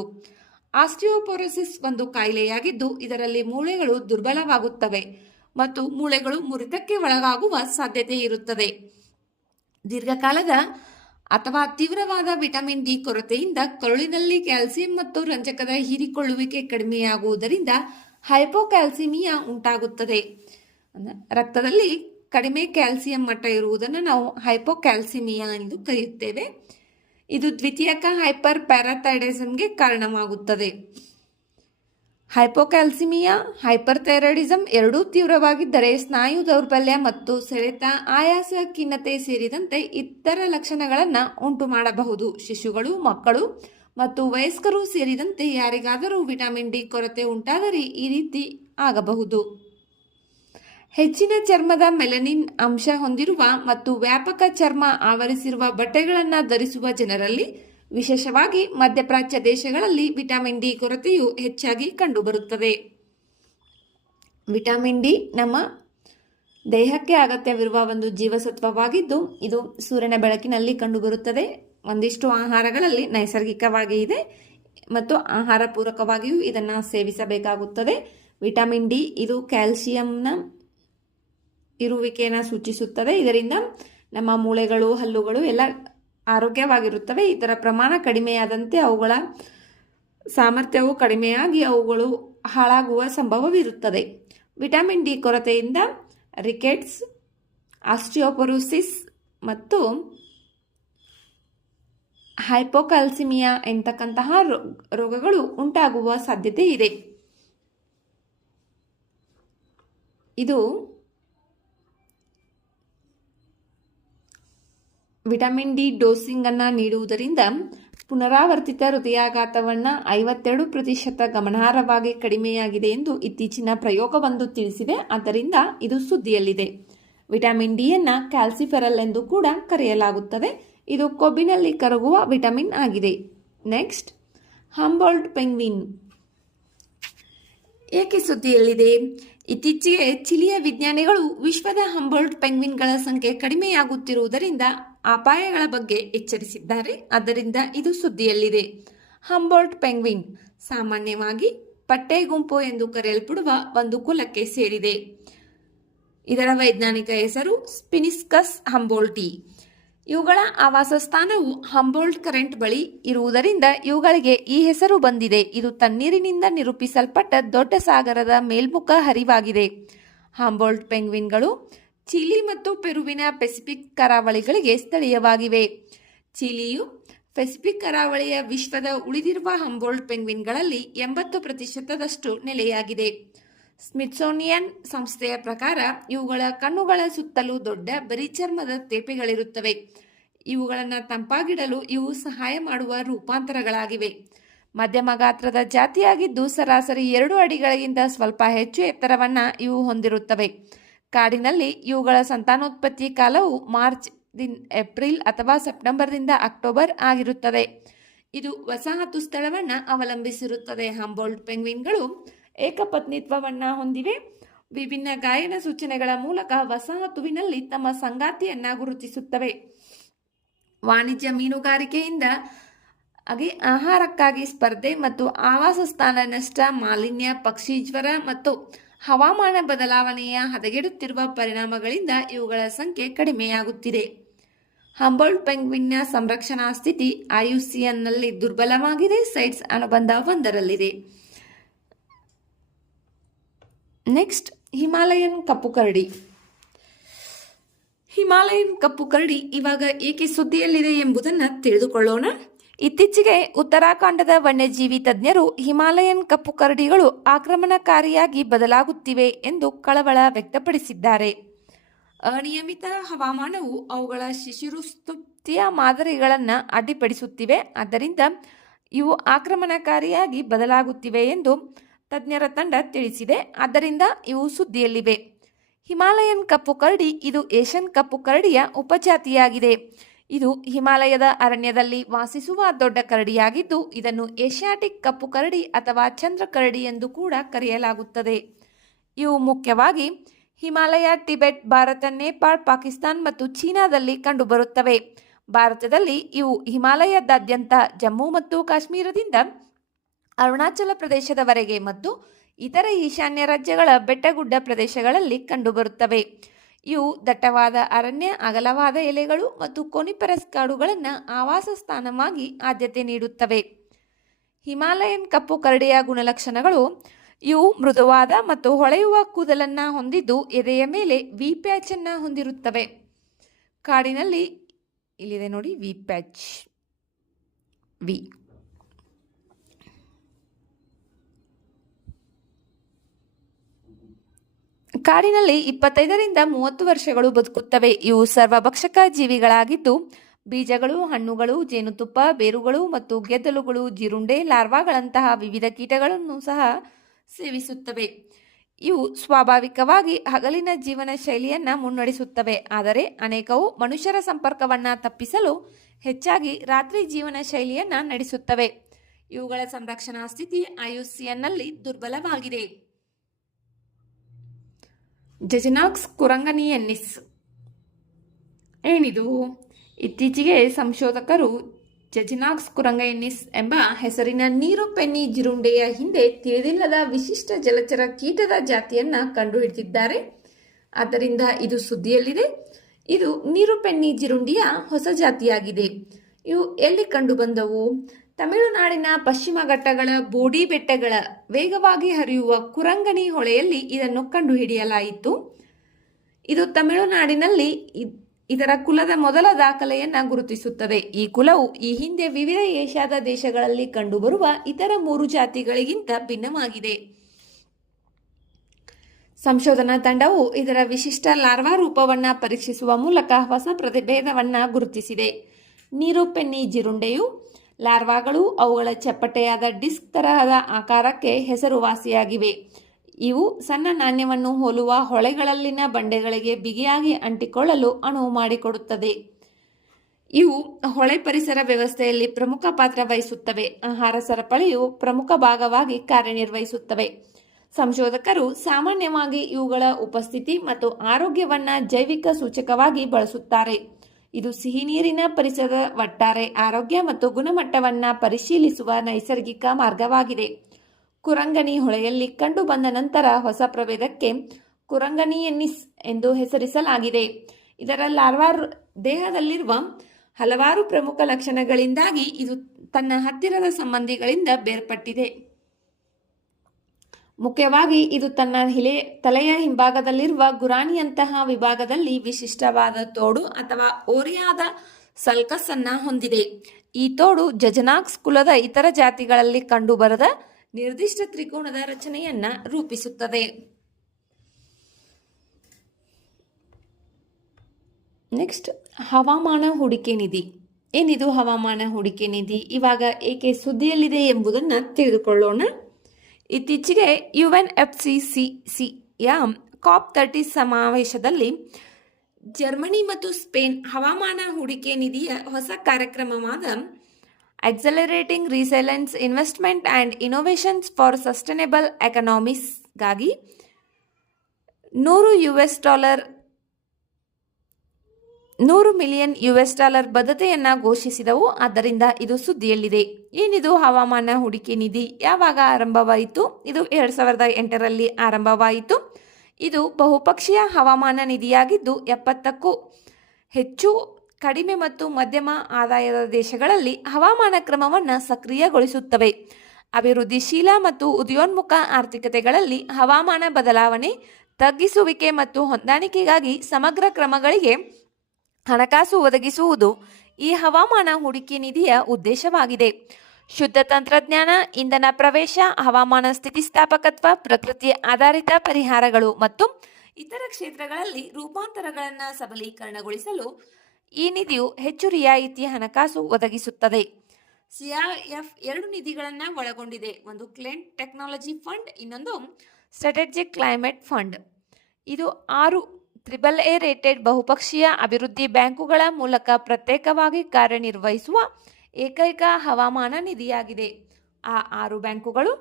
ಆಸ್ಟಿಯೋಪೊರೋಸಿಸ್ ಒಂದು ಕಾಯಿಲೆಯಾಗಿದ್ದು, ಇದರಲ್ಲಿ ಮೂಳೆಗಳು ದುರ್ಬಲವಾಗುತ್ತವೆ ಮತ್ತು ಮೂಳೆಗಳು ಮುರಿತಕ್ಕೆ ಒಳಗಾಗುವ ಸಾಧ್ಯತೆ ಇರುತ್ತದೆ. ದೀರ್ಘಕಾಲದ ಅಥವಾ ತೀವ್ರವಾದ ವಿಟಮಿನ್ ಡಿ ಕೊರತೆಯಿಂದ ಕರುಳಿನಲ್ಲಿ ಕ್ಯಾಲ್ಸಿಯಂ ಮತ್ತು ರಂಜಕದ ಹೀರಿಕೊಳ್ಳುವಿಕೆ ಕಡಿಮೆಯಾಗುವುದರಿಂದ ಹೈಪೋಕ್ಯಾಲ್ಸಿಮಿಯಾ ಉಂಟಾಗುತ್ತದೆ. ರಕ್ತದಲ್ಲಿ ಕಡಿಮೆ ಕ್ಯಾಲ್ಸಿಯಂ ಮಟ್ಟ ಇರುವುದನ್ನು ನಾವು ಹೈಪೋಕ್ಯಾಲ್ಸಿಮಿಯಾ ಎಂದು ಕರೆಯುತ್ತೇವೆ. ಇದು ದ್ವಿತೀಯಕ ಹೈಪರ್ ಪ್ಯಾರಾಥೈರಾಯಿಡಿಸಮ್ಗೆ ಕಾರಣವಾಗುತ್ತದೆ. ಹೈಪೋಕ್ಯಾಲ್ಸಿಮಿಯಾ, ಹೈಪರ್ ಥೈರಾಯ್ಡಿಸಮ್ ಎರಡೂ ತೀವ್ರವಾಗಿದ್ದರೆ ಸ್ನಾಯು ದೌರ್ಬಲ್ಯ ಮತ್ತು ಸೆಳೆತ, ಆಯಾಸ, ಖಿನ್ನತೆ ಸೇರಿದಂತೆ ಇತರ ಲಕ್ಷಣಗಳನ್ನು ಉಂಟು ಮಾಡಬಹುದು. ಶಿಶುಗಳು, ಮಕ್ಕಳು ಮತ್ತು ವಯಸ್ಕರು ಸೇರಿದಂತೆ ಯಾರಿಗಾದರೂ ವಿಟಮಿನ್ ಡಿ ಕೊರತೆ ಉಂಟಾದರೆ ಈ ರೀತಿ ಆಗಬಹುದು. ಹೆಚ್ಚಿನ ಚರ್ಮದ ಮೆಲನಿನ್ ಅಂಶ ಹೊಂದಿರುವ ಮತ್ತು ವ್ಯಾಪಕ ಚರ್ಮ ಆವರಿಸಿರುವ ಬಟ್ಟೆಗಳನ್ನು ಧರಿಸುವ ಜನರಲ್ಲಿ, ವಿಶೇಷವಾಗಿ ಮಧ್ಯಪ್ರಾಚ್ಯ ದೇಶಗಳಲ್ಲಿ ವಿಟಮಿನ್ ಡಿ ಕೊರತೆಯು ಹೆಚ್ಚಾಗಿ ಕಂಡುಬರುತ್ತದೆ. ವಿಟಮಿನ್ ಡಿ ನಮ್ಮ ದೇಹಕ್ಕೆ ಅಗತ್ಯವಿರುವ ಒಂದು ಜೀವಸತ್ವವಾಗಿದ್ದು, ಇದು ಸೂರ್ಯನ ಬೆಳಕಿನಲ್ಲಿ ಕಂಡುಬರುತ್ತದೆ. ಒಂದಿಷ್ಟು ಆಹಾರಗಳಲ್ಲಿ ನೈಸರ್ಗಿಕವಾಗಿ ಇದೆ ಮತ್ತು ಆಹಾರ ಪೂರಕವಾಗಿಯೂ ಇದನ್ನು ಸೇವಿಸಬೇಕಾಗುತ್ತದೆ. ವಿಟಮಿನ್ ಡಿ ಇದು ಕ್ಯಾಲ್ಸಿಯಂನ ಇರುವಿಕೆಯನ್ನು ಸೂಚಿಸುತ್ತದೆ. ಇದರಿಂದ ನಮ್ಮ ಮೂಳೆಗಳು, ಹಲ್ಲುಗಳು ಎಲ್ಲ ಆರೋಗ್ಯವಾಗಿರುತ್ತವೆ. ಇದರ ಪ್ರಮಾಣ ಕಡಿಮೆಯಾದಂತೆ ಅವುಗಳ ಸಾಮರ್ಥ್ಯವು ಕಡಿಮೆಯಾಗಿ ಅವುಗಳು ಹಾಳಾಗುವ ಸಂಭವವಿರುತ್ತದೆ. ವಿಟಮಿನ್ ಡಿ ಕೊರತೆಯಿಂದ ರಿಕೆಟ್ಸ್, ಆಸ್ಟಿಯೋಪೊರೋಸಿಸ್ ಮತ್ತು ಹೈಪೋಕ್ಯಾಲ್ಸಿಮಿಯಾ ಎಂತಕ್ಕಂತಹ ರೋಗಗಳು ಉಂಟಾಗುವ ಸಾಧ್ಯತೆ ಇದೆ. ಇದು ವಿಟಮಿನ್ ಡಿ ಡೋಸಿಂಗನ್ನು ನೀಡುವುದರಿಂದ ಪುನರಾವರ್ತಿತ ಹೃದಯಾಘಾತವನ್ನು 52% ಗಮನಾರ್ಹವಾಗಿ ಕಡಿಮೆಯಾಗಿದೆ ಎಂದು ಇತ್ತೀಚಿನ ಪ್ರಯೋಗವೊಂದು ತಿಳಿಸಿದೆ. ಆದ್ದರಿಂದ ಇದು ಸುದ್ದಿಯಲ್ಲಿದೆ. ವಿಟಮಿನ್ ಡಿಯನ್ನು ಕ್ಯಾಲ್ಸಿಫೆರಲ್ ಎಂದು ಕೂಡ ಕರೆಯಲಾಗುತ್ತದೆ. ಇದು ಕೊಬ್ಬಿನಲ್ಲಿ ಕರಗುವ ವಿಟಮಿನ್ ಆಗಿದೆ. ನೆಕ್ಸ್ಟ್, ಹಂಬೋಲ್ಟ್ ಪೆಂಗ್ವಿನ್ ಏಕೆ ಸುದ್ದಿಯಲ್ಲಿದೆ? ಇತ್ತೀಚೆಗೆ ಚಿಲಿಯ ವಿಜ್ಞಾನಿಗಳು ವಿಶ್ವದ ಹಂಬೋಲ್ಟ್ ಪೆಂಗ್ವಿನ್ಗಳ ಸಂಖ್ಯೆ ಕಡಿಮೆಯಾಗುತ್ತಿರುವುದರಿಂದ ಅಪಾಯಗಳ ಬಗ್ಗೆ ಎಚ್ಚರಿಸಿದ್ದಾರೆ. ಆದ್ದರಿಂದ ಇದು ಸುದ್ದಿಯಲ್ಲಿದೆ. ಹಂಬೋಲ್ಟ್ ಪೆಂಗ್ವಿನ್ ಸಾಮಾನ್ಯವಾಗಿ ಪಟ್ಟೆ ಗುಂಪು ಎಂದು ಕರೆಯಲ್ಪಡುವ ಒಂದು ಕುಲಕ್ಕೆ ಸೇರಿದೆ. ಇದರ ವೈಜ್ಞಾನಿಕ ಹೆಸರು ಸ್ಪಿನಿಸ್ಕಸ್ ಹಂಬೋಲ್ಟಿ. ಇವುಗಳ ಆವಾಸ ಸ್ಥಾನವು ಹಂಬೋಲ್ಟ್ ಕರೆಂಟ್ ಬಳಿ ಇರುವುದರಿಂದ ಇವುಗಳಿಗೆ ಈ ಹೆಸರು ಬಂದಿದೆ. ಇದು ತಣ್ಣೀರಿನಿಂದ ನಿರೂಪಿಸಲ್ಪಟ್ಟ ದೊಡ್ಡ ಸಾಗರದ ಮೇಲ್ಮುಖ ಹರಿವಾಗಿದೆ. ಹಂಬೋಲ್ಟ್ ಪೆಂಗ್ವಿನ್ಗಳು ಚಿಲಿ ಮತ್ತು ಪೆರುವಿನ ಪೆಸಿಫಿಕ್ ಕರಾವಳಿಗಳಿಗೆ ಸ್ಥಳೀಯವಾಗಿವೆ. ಚಿಲಿಯು ಪೆಸಿಫಿಕ್ ಕರಾವಳಿಯ ವಿಶ್ವದ ಉಳಿದಿರುವ ಹಂಬೋಲ್ಟ್ ಪೆಂಗ್ವಿನ್ಗಳಲ್ಲಿ 80% ನೆಲೆಯಾಗಿದೆ. ಸ್ಮಿಥ್ಸೋನಿಯನ್ ಸಂಸ್ಥೆಯ ಪ್ರಕಾರ ಇವುಗಳ ಕಣ್ಣುಗಳ ಸುತ್ತಲೂ ದೊಡ್ಡ ಬರಿ ಚರ್ಮದ ತೇಪೆಗಳಿರುತ್ತವೆ. ಇವುಗಳನ್ನು ತಂಪಾಗಿಡಲು ಇವು ಸಹಾಯ ಮಾಡುವ ರೂಪಾಂತರಗಳಾಗಿವೆ. ಮಧ್ಯಮ ಗಾತ್ರದ ಜಾತಿಯಾಗಿದ್ದು ಸರಾಸರಿ 2 ಅಡಿಗಳಿಗಿಂತ ಸ್ವಲ್ಪ ಹೆಚ್ಚು ಎತ್ತರವನ್ನು ಇವು ಹೊಂದಿರುತ್ತವೆ. ಕಾಡಿನಲ್ಲಿ ಇವುಗಳ ಸಂತಾನೋತ್ಪತ್ತಿ ಕಾಲವು ಏಪ್ರಿಲ್ ಅಥವಾ ಸೆಪ್ಟೆಂಬರ್ದಿಂದ ಅಕ್ಟೋಬರ್ ಆಗಿರುತ್ತದೆ. ಇದು ವಸಾಹತು ಸ್ಥಳವನ್ನು ಅವಲಂಬಿಸಿರುತ್ತದೆ. ಹಂಬೋಲ್ಟ್ ಪೆಂಗ್ವಿನ್ಗಳು ಏಕಪತ್ನಿತ್ವವನ್ನು ಹೊಂದಿವೆ. ವಿಭಿನ್ನ ಗಾಯನ ಸೂಚನೆಗಳ ಮೂಲಕ ವಸಾಹತುವಿನಲ್ಲಿ ತಮ್ಮ ಸಂಗಾತಿಯನ್ನು ಗುರುತಿಸುತ್ತವೆ. ವಾಣಿಜ್ಯ ಮೀನುಗಾರಿಕೆಯಿಂದ ಆಹಾರಕ್ಕಾಗಿ ಸ್ಪರ್ಧೆ ಮತ್ತು ಆವಾಸ ಸ್ಥಾನ ನಷ್ಟ, ಮಾಲಿನ್ಯ, ಪಕ್ಷಿ ಜ್ವರ ಮತ್ತು ಹವಾಮಾನ ಬದಲಾವಣೆಯ ಹದಗೆಡುತ್ತಿರುವ ಪರಿಣಾಮಗಳಿಂದ ಇವುಗಳ ಸಂಖ್ಯೆ ಕಡಿಮೆಯಾಗುತ್ತಿದೆ. ಹಂಬೋಲ್ಟ್ ಪೆಂಗ್ವಿನ್ನ ಸಂರಕ್ಷಣಾ ಸ್ಥಿತಿ IUCNನಲ್ಲಿ ದುರ್ಬಲವಾಗಿದೆ. ಸೈಟ್ಸ್ ಅನುಬಂಧ 1ರಲ್ಲಿದೆ. ನೆಕ್ಸ್ಟ್, ಹಿಮಾಲಯನ್ ಕಪ್ಪು ಕರಡಿ. ಹಿಮಾಲಯನ್ ಕಪ್ಪು ಕರಡಿ ಇವಾಗ ಏಕೆ ಸುದ್ದಿಯಲ್ಲಿದೆ ಎಂಬುದನ್ನು ತಿಳಿದುಕೊಳ್ಳೋಣ. ಇತ್ತೀಚೆಗೆ ಉತ್ತರಾಖಂಡದ ವನ್ಯಜೀವಿ ತಜ್ಞರು ಹಿಮಾಲಯನ್ ಕಪ್ಪು ಕರಡಿಗಳು ಆಕ್ರಮಣಕಾರಿಯಾಗಿ ಬದಲಾಗುತ್ತಿವೆ ಎಂದು ಕಳವಳ ವ್ಯಕ್ತಪಡಿಸಿದ್ದಾರೆ. ಅನಿಯಮಿತ ಹವಾಮಾನವು ಅವುಗಳ ಶಿಶುಸ್ತುತಿಯ ಮಾದರಿಗಳನ್ನು ಅಡ್ಡಿಪಡಿಸುತ್ತಿವೆ. ಆದ್ದರಿಂದ ಇವು ಆಕ್ರಮಣಕಾರಿಯಾಗಿ ಬದಲಾಗುತ್ತಿವೆ ಎಂದು ತಜ್ಞರ ತಂಡ ತಿಳಿಸಿದೆ. ಆದ್ದರಿಂದ ಇವು ಸುದ್ದಿಯಲ್ಲಿವೆ. ಹಿಮಾಲಯನ್ ಕಪ್ಪು ಕರಡಿ ಇದು ಏಷ್ಯನ್ ಕಪ್ಪು ಕರಡಿಯ ಉಪಜಾತಿಯಾಗಿದೆ. ಇದು ಹಿಮಾಲಯದ ಅರಣ್ಯದಲ್ಲಿ ವಾಸಿಸುವ ದೊಡ್ಡ ಕರಡಿಯಾಗಿದ್ದು ಇದನ್ನು ಏಷ್ಯಾಟಿಕ್ ಕಪ್ಪು ಕರಡಿ ಅಥವಾ ಚಂದ್ರ ಕರಡಿ ಎಂದು ಕೂಡ ಕರೆಯಲಾಗುತ್ತದೆ. ಇವು ಮುಖ್ಯವಾಗಿ ಹಿಮಾಲಯ, ಟಿಬೆಟ್, ಭಾರತ, ನೇಪಾಳ, ಪಾಕಿಸ್ತಾನ್ ಮತ್ತು ಚೀನಾದಲ್ಲಿ ಕಂಡುಬರುತ್ತವೆ. ಭಾರತದಲ್ಲಿ ಇವು ಹಿಮಾಲಯದಾದ್ಯಂತ ಜಮ್ಮು ಮತ್ತು ಕಾಶ್ಮೀರದಿಂದ ಅರುಣಾಚಲ ಪ್ರದೇಶದವರೆಗೆ ಮತ್ತು ಇತರ ಈಶಾನ್ಯ ರಾಜ್ಯಗಳ ಬೆಟ್ಟಗುಡ್ಡ ಪ್ರದೇಶಗಳಲ್ಲಿ ಕಂಡುಬರುತ್ತವೆ. ಇವು ದಟ್ಟವಾದ ಅರಣ್ಯ, ಅಗಲವಾದ ಎಲೆಗಳು ಮತ್ತು ಕೋನಿಫೆರಸ್ ಕಾಡುಗಳನ್ನು ಆವಾಸ ಸ್ಥಾನವಾಗಿ ಆದ್ಯತೆ ನೀಡುತ್ತವೆ. ಹಿಮಾಲಯನ್ ಕಪ್ಪು ಕರಡಿಯ ಗುಣಲಕ್ಷಣಗಳು: ಇವು ಮೃದುವಾದ ಮತ್ತು ಹೊಳೆಯುವ ಕೂದಲನ್ನು ಹೊಂದಿದ್ದು ಎದೆಯ ಮೇಲೆ ವಿ ಪ್ಯಾಚ್ ಅನ್ನು ಹೊಂದಿರುತ್ತವೆ. ಕಾಡಿನಲ್ಲಿ ಇಲ್ಲಿದೆ ನೋಡಿ ವಿ ಪ್ಯಾಚ್, ವಿ. ಕಾಡಿನಲ್ಲಿ 25ರಿಂದ 30 ವರ್ಷಗಳು ಬದುಕುತ್ತವೆ. ಇವು ಸರ್ವಭಕ್ಷಕ ಜೀವಿಗಳಾಗಿದ್ದು ಬೀಜಗಳು, ಹಣ್ಣುಗಳು, ಜೇನುತುಪ್ಪ, ಬೇರುಗಳು ಮತ್ತು ಗೆದ್ದಲುಗಳು, ಜೀರುಂಡೆ, ಲಾರ್ವಾಗಳಂತಹ ವಿವಿಧ ಕೀಟಗಳನ್ನು ಸಹ ಸೇವಿಸುತ್ತವೆ. ಇವು ಸ್ವಾಭಾವಿಕವಾಗಿ ಹಗಲಿನ ಜೀವನ ಶೈಲಿಯನ್ನು ಮುನ್ನಡೆಸುತ್ತವೆ. ಆದರೆ ಅನೇಕವು ಮನುಷ್ಯರ ಸಂಪರ್ಕವನ್ನು ತಪ್ಪಿಸಲು ಹೆಚ್ಚಾಗಿ ರಾತ್ರಿ ಜೀವನ ಶೈಲಿಯನ್ನು ನಡೆಸುತ್ತವೆ. ಇವುಗಳ ಸಂರಕ್ಷಣಾ ಸ್ಥಿತಿ IUCNನಲ್ಲಿ ದುರ್ಬಲವಾಗಿದೆ. ಜೆಜನಾಕ್ಸ್ ಕುರಂಗನಿಯನ್ನಿಸ್ ಏನಿದು? ಇತ್ತೀಚೆಗೆ ಸಂಶೋಧಕರು ಜೆಜಿನಾಕ್ಸ್ ಕುರಂಗೈನಿಸ್ ಎಂಬ ಹೆಸರಿನ ನೀರು ಪೆನ್ನಿ ಜಿರುಂಡೆಯ ಹಿಂದೆ ತಿಳಿದಿಲ್ಲದ ವಿಶಿಷ್ಟ ಜಲಚರ ಕೀಟದ ಜಾತಿಯನ್ನು ಕಂಡುಹಿಡಿದಿದ್ದಾರೆ. ಆದ್ದರಿಂದ ಇದು ಸುದ್ದಿಯಲ್ಲಿದೆ. ಇದು ನೀರು ಪೆನ್ನಿ ಜಿರುಂಡಿಯ ಹೊಸ ಜಾತಿಯಾಗಿದೆ. ಇವು ಎಲ್ಲಿ ಕಂಡುಬಂದವು? ತಮಿಳುನಾಡಿನ ಪಶ್ಚಿಮ ಘಟ್ಟಗಳ ಬೋಡಿ ಬೆಟ್ಟಗಳ ವೇಗವಾಗಿ ಹರಿಯುವ ಕುರಂಗನಿ ಹೊಳೆಯಲ್ಲಿ ಇದನ್ನು ಕಂಡುಹಿಡಿಯಲಾಯಿತು. ಇದು ತಮಿಳುನಾಡಿನಲ್ಲಿ ಇದರ ಕುಲದ ಮೊದಲ ದಾಖಲೆಯನ್ನು ಗುರುತಿಸುತ್ತದೆ. ಈ ಕುಲವು ಈ ಹಿಂದೆ ವಿವಿಧ ಏಷ್ಯಾದ ದೇಶಗಳಲ್ಲಿ ಕಂಡುಬರುವ ಇತರ 3 ಜಾತಿಗಳಿಗಿಂತ ಭಿನ್ನವಾಗಿದೆ. ಸಂಶೋಧನಾ ತಂಡವು ಇದರ ವಿಶಿಷ್ಟ ಲಾರ್ವಾ ರೂಪವನ್ನು ಪರೀಕ್ಷಿಸುವ ಮೂಲಕ ಹೊಸ ಪ್ರಭೇದವನ್ನು ಗುರುತಿಸಿದೆ. ನೀರು ಪೆನ್ನಿ ಜಿರುಂಡೆಯು ಲಾರ್ವಾಗಳು ಅವುಗಳ ಚಪ್ಪಟೆಯಾದ ಡಿಸ್ಕ್ ತರಹದ ಆಕಾರಕ್ಕೆ ಹೆಸರುವಾಸಿಯಾಗಿವೆ. ಇವು ಸಣ್ಣ ನಾಣ್ಯವನ್ನು ಹೋಲುವ ಹೊಳೆಗಳಲ್ಲಿನ ಬಂಡೆಗಳಿಗೆ ಬಿಗಿಯಾಗಿ ಅಂಟಿಕೊಳ್ಳಲು ಅನುವು ಮಾಡಿಕೊಡುತ್ತದೆ. ಇವು ಹೊಳೆ ಪರಿಸರ ವ್ಯವಸ್ಥೆಯಲ್ಲಿ ಪ್ರಮುಖ ಪಾತ್ರ ವಹಿಸುತ್ತವೆ. ಆಹಾರ ಸರಪಳಿಯು ಪ್ರಮುಖ ಭಾಗವಾಗಿ ಕಾರ್ಯನಿರ್ವಹಿಸುತ್ತವೆ. ಸಂಶೋಧಕರು ಸಾಮಾನ್ಯವಾಗಿ ಇವುಗಳ ಉಪಸ್ಥಿತಿ ಮತ್ತು ಆರೋಗ್ಯವನ್ನು ಜೈವಿಕ ಸೂಚಕವಾಗಿ ಬಳಸುತ್ತಾರೆ. ಇದು ಸಿಹಿ ನೀರಿನ ಪರಿಸರದ ಒಟ್ಟಾರೆ ಆರೋಗ್ಯ ಮತ್ತು ಗುಣಮಟ್ಟವನ್ನು ಪರಿಶೀಲಿಸುವ ನೈಸರ್ಗಿಕ ಮಾರ್ಗವಾಗಿದೆ. ಕುರಂಗನಿ ಹೊಳೆಯಲ್ಲಿ ಕಂಡುಬಂದ ನಂತರ ಹೊಸ ಪ್ರಭೇದಕ್ಕೆ ಕುರಂಗನಿಯನ್ನಿಸ್ ಎಂದು ಹೆಸರಿಸಲಾಗಿದೆ. ಇದರ ಲಾರ್ವಾ ದೇಹದಲ್ಲಿರುವ ಹಲವಾರು ಪ್ರಮುಖ ಲಕ್ಷಣಗಳಿಂದಾಗಿ ಇದು ತನ್ನ ಹತ್ತಿರದ ಸಂಬಂಧಿಗಳಿಂದ ಬೇರ್ಪಟ್ಟಿದೆ. ಮುಖ್ಯವಾಗಿ ಇದು ತನ್ನ ತಲೆಯ ಹಿಂಭಾಗದಲ್ಲಿರುವ ಗುರಾಣಿಯಂತಹ ವಿಭಾಗದಲ್ಲಿ ವಿಶಿಷ್ಟವಾದ ತೋಡು ಅಥವಾ ಓರೆಯಾದ ಸಲ್ಕಸ್ ಅನ್ನು ಹೊಂದಿದೆ. ಈ ತೋಡು ಜೆಜಿನಾಕ್ಸ್ ಕುಲದ ಇತರ ಜಾತಿಗಳಲ್ಲಿ ಕಂಡುಬರದ ನಿರ್ದಿಷ್ಟ ತ್ರಿಕೋನದ ರಚನೆಯನ್ನು ರೂಪಿಸುತ್ತದೆ. ನೆಕ್ಸ್ಟ್, ಹವಾಮಾನ ಹೂಡಿಕೆ ನಿಧಿ. ಏನಿದು ಹವಾಮಾನ ಹೂಡಿಕೆ ನಿಧಿ? ಇವಾಗ ಏಕೆ ಸುದ್ದಿಯಲ್ಲಿದೆ ಎಂಬುದನ್ನು ತಿಳಿದುಕೊಳ್ಳೋಣ. ಇತ್ತೀಚೆಗೆ UNFCCCಯ COP30 ಸಮಾವೇಶದಲ್ಲಿ ಜರ್ಮನಿ ಮತ್ತು ಸ್ಪೇನ್ ಹವಾಮಾನ ಹೂಡಿಕೆ ನಿಧಿಯ ಹೊಸ ಕಾರ್ಯಕ್ರಮವಾದ accelerating resilience investment and innovations for sustainable ಎಕನಾಮಿಕ್ಸ್ಗಾಗಿ $100 ಮಿಲಿಯನ್ ಬದ್ಧತೆಯನ್ನು ಘೋಷಿಸಿದವು. ಆದ್ದರಿಂದ ಇದು ಸುದ್ದಿಯಲ್ಲಿದೆ. ಏನಿದು ಹವಾಮಾನ ಹೂಡಿಕೆ ನಿಧಿ? ಯಾವಾಗ ಆರಂಭವಾಯಿತು? ಇದು 2008ರಲ್ಲಿ ಆರಂಭವಾಯಿತು. ಇದು ಬಹುಪಕ್ಷೀಯ ಹವಾಮಾನ ನಿಧಿಯಾಗಿದ್ದು 70ಕ್ಕೂ ಹೆಚ್ಚು ಕಡಿಮೆ ಮತ್ತು ಮಧ್ಯಮ ಆದಾಯದ ದೇಶಗಳಲ್ಲಿ ಹವಾಮಾನ ಕ್ರಮವನ್ನು ಸಕ್ರಿಯಗೊಳಿಸುತ್ತವೆ. ಅಭಿವೃದ್ಧಿಶೀಲ ಮತ್ತು ಉದಯೋನ್ಮುಖ ಆರ್ಥಿಕತೆಗಳಲ್ಲಿ ಹವಾಮಾನ ಬದಲಾವಣೆ ತಗ್ಗಿಸುವಿಕೆ ಮತ್ತು ಹೊಂದಾಣಿಕೆಗಾಗಿ ಸಮಗ್ರ ಕ್ರಮಗಳಿಗೆ ಹಣಕಾಸು ಒದಗಿಸುವುದು ಈ ಹವಾಮಾನ ಹೂಡಿಕೆ ನಿಧಿಯ ಉದ್ದೇಶವಾಗಿದೆ. ಶುದ್ಧ ತಂತ್ರಜ್ಞಾನ, ಇಂಧನ ಪ್ರವೇಶ, ಹವಾಮಾನ ಸ್ಥಿತಿಸ್ಥಾಪಕತ್ವ, ಪ್ರಕೃತಿ ಆಧಾರಿತ ಪರಿಹಾರಗಳು ಮತ್ತು ಇತರ ಕ್ಷೇತ್ರಗಳಲ್ಲಿ ರೂಪಾಂತರಗಳನ್ನು ಸಬಲೀಕರಣಗೊಳಿಸಲು ಈ ನಿಧಿಯು ಹೆಚ್ಚು ರಿಯಾಯಿತಿ ಹಣಕಾಸು ಒದಗಿಸುತ್ತದೆ. CIF 2 ನಿಧಿಗಳನ್ನು ಒಳಗೊಂಡಿದೆ. ಒಂದು ಕ್ಲೀನ್ ಟೆಕ್ನಾಲಜಿ ಫಂಡ್, ಇನ್ನೊಂದು ಸ್ಟ್ರಾಟಜಿಕ್ ಕ್ಲೈಮೇಟ್ ಫಂಡ್. ಇದು 6 AAA ರೇಟೆಡ್ ಬಹುಪಕ್ಷೀಯ ಅಭಿವೃದ್ಧಿ ಬ್ಯಾಂಕುಗಳ ಮೂಲಕ ಪ್ರತ್ಯೇಕವಾಗಿ ಕಾರ್ಯನಿರ್ವಹಿಸುವ ಏಕೈಕ ಹವಾಮಾನ ನಿಧಿಯಾಗಿದೆ. ಆ 6 ಬ್ಯಾಂಕುಗಳು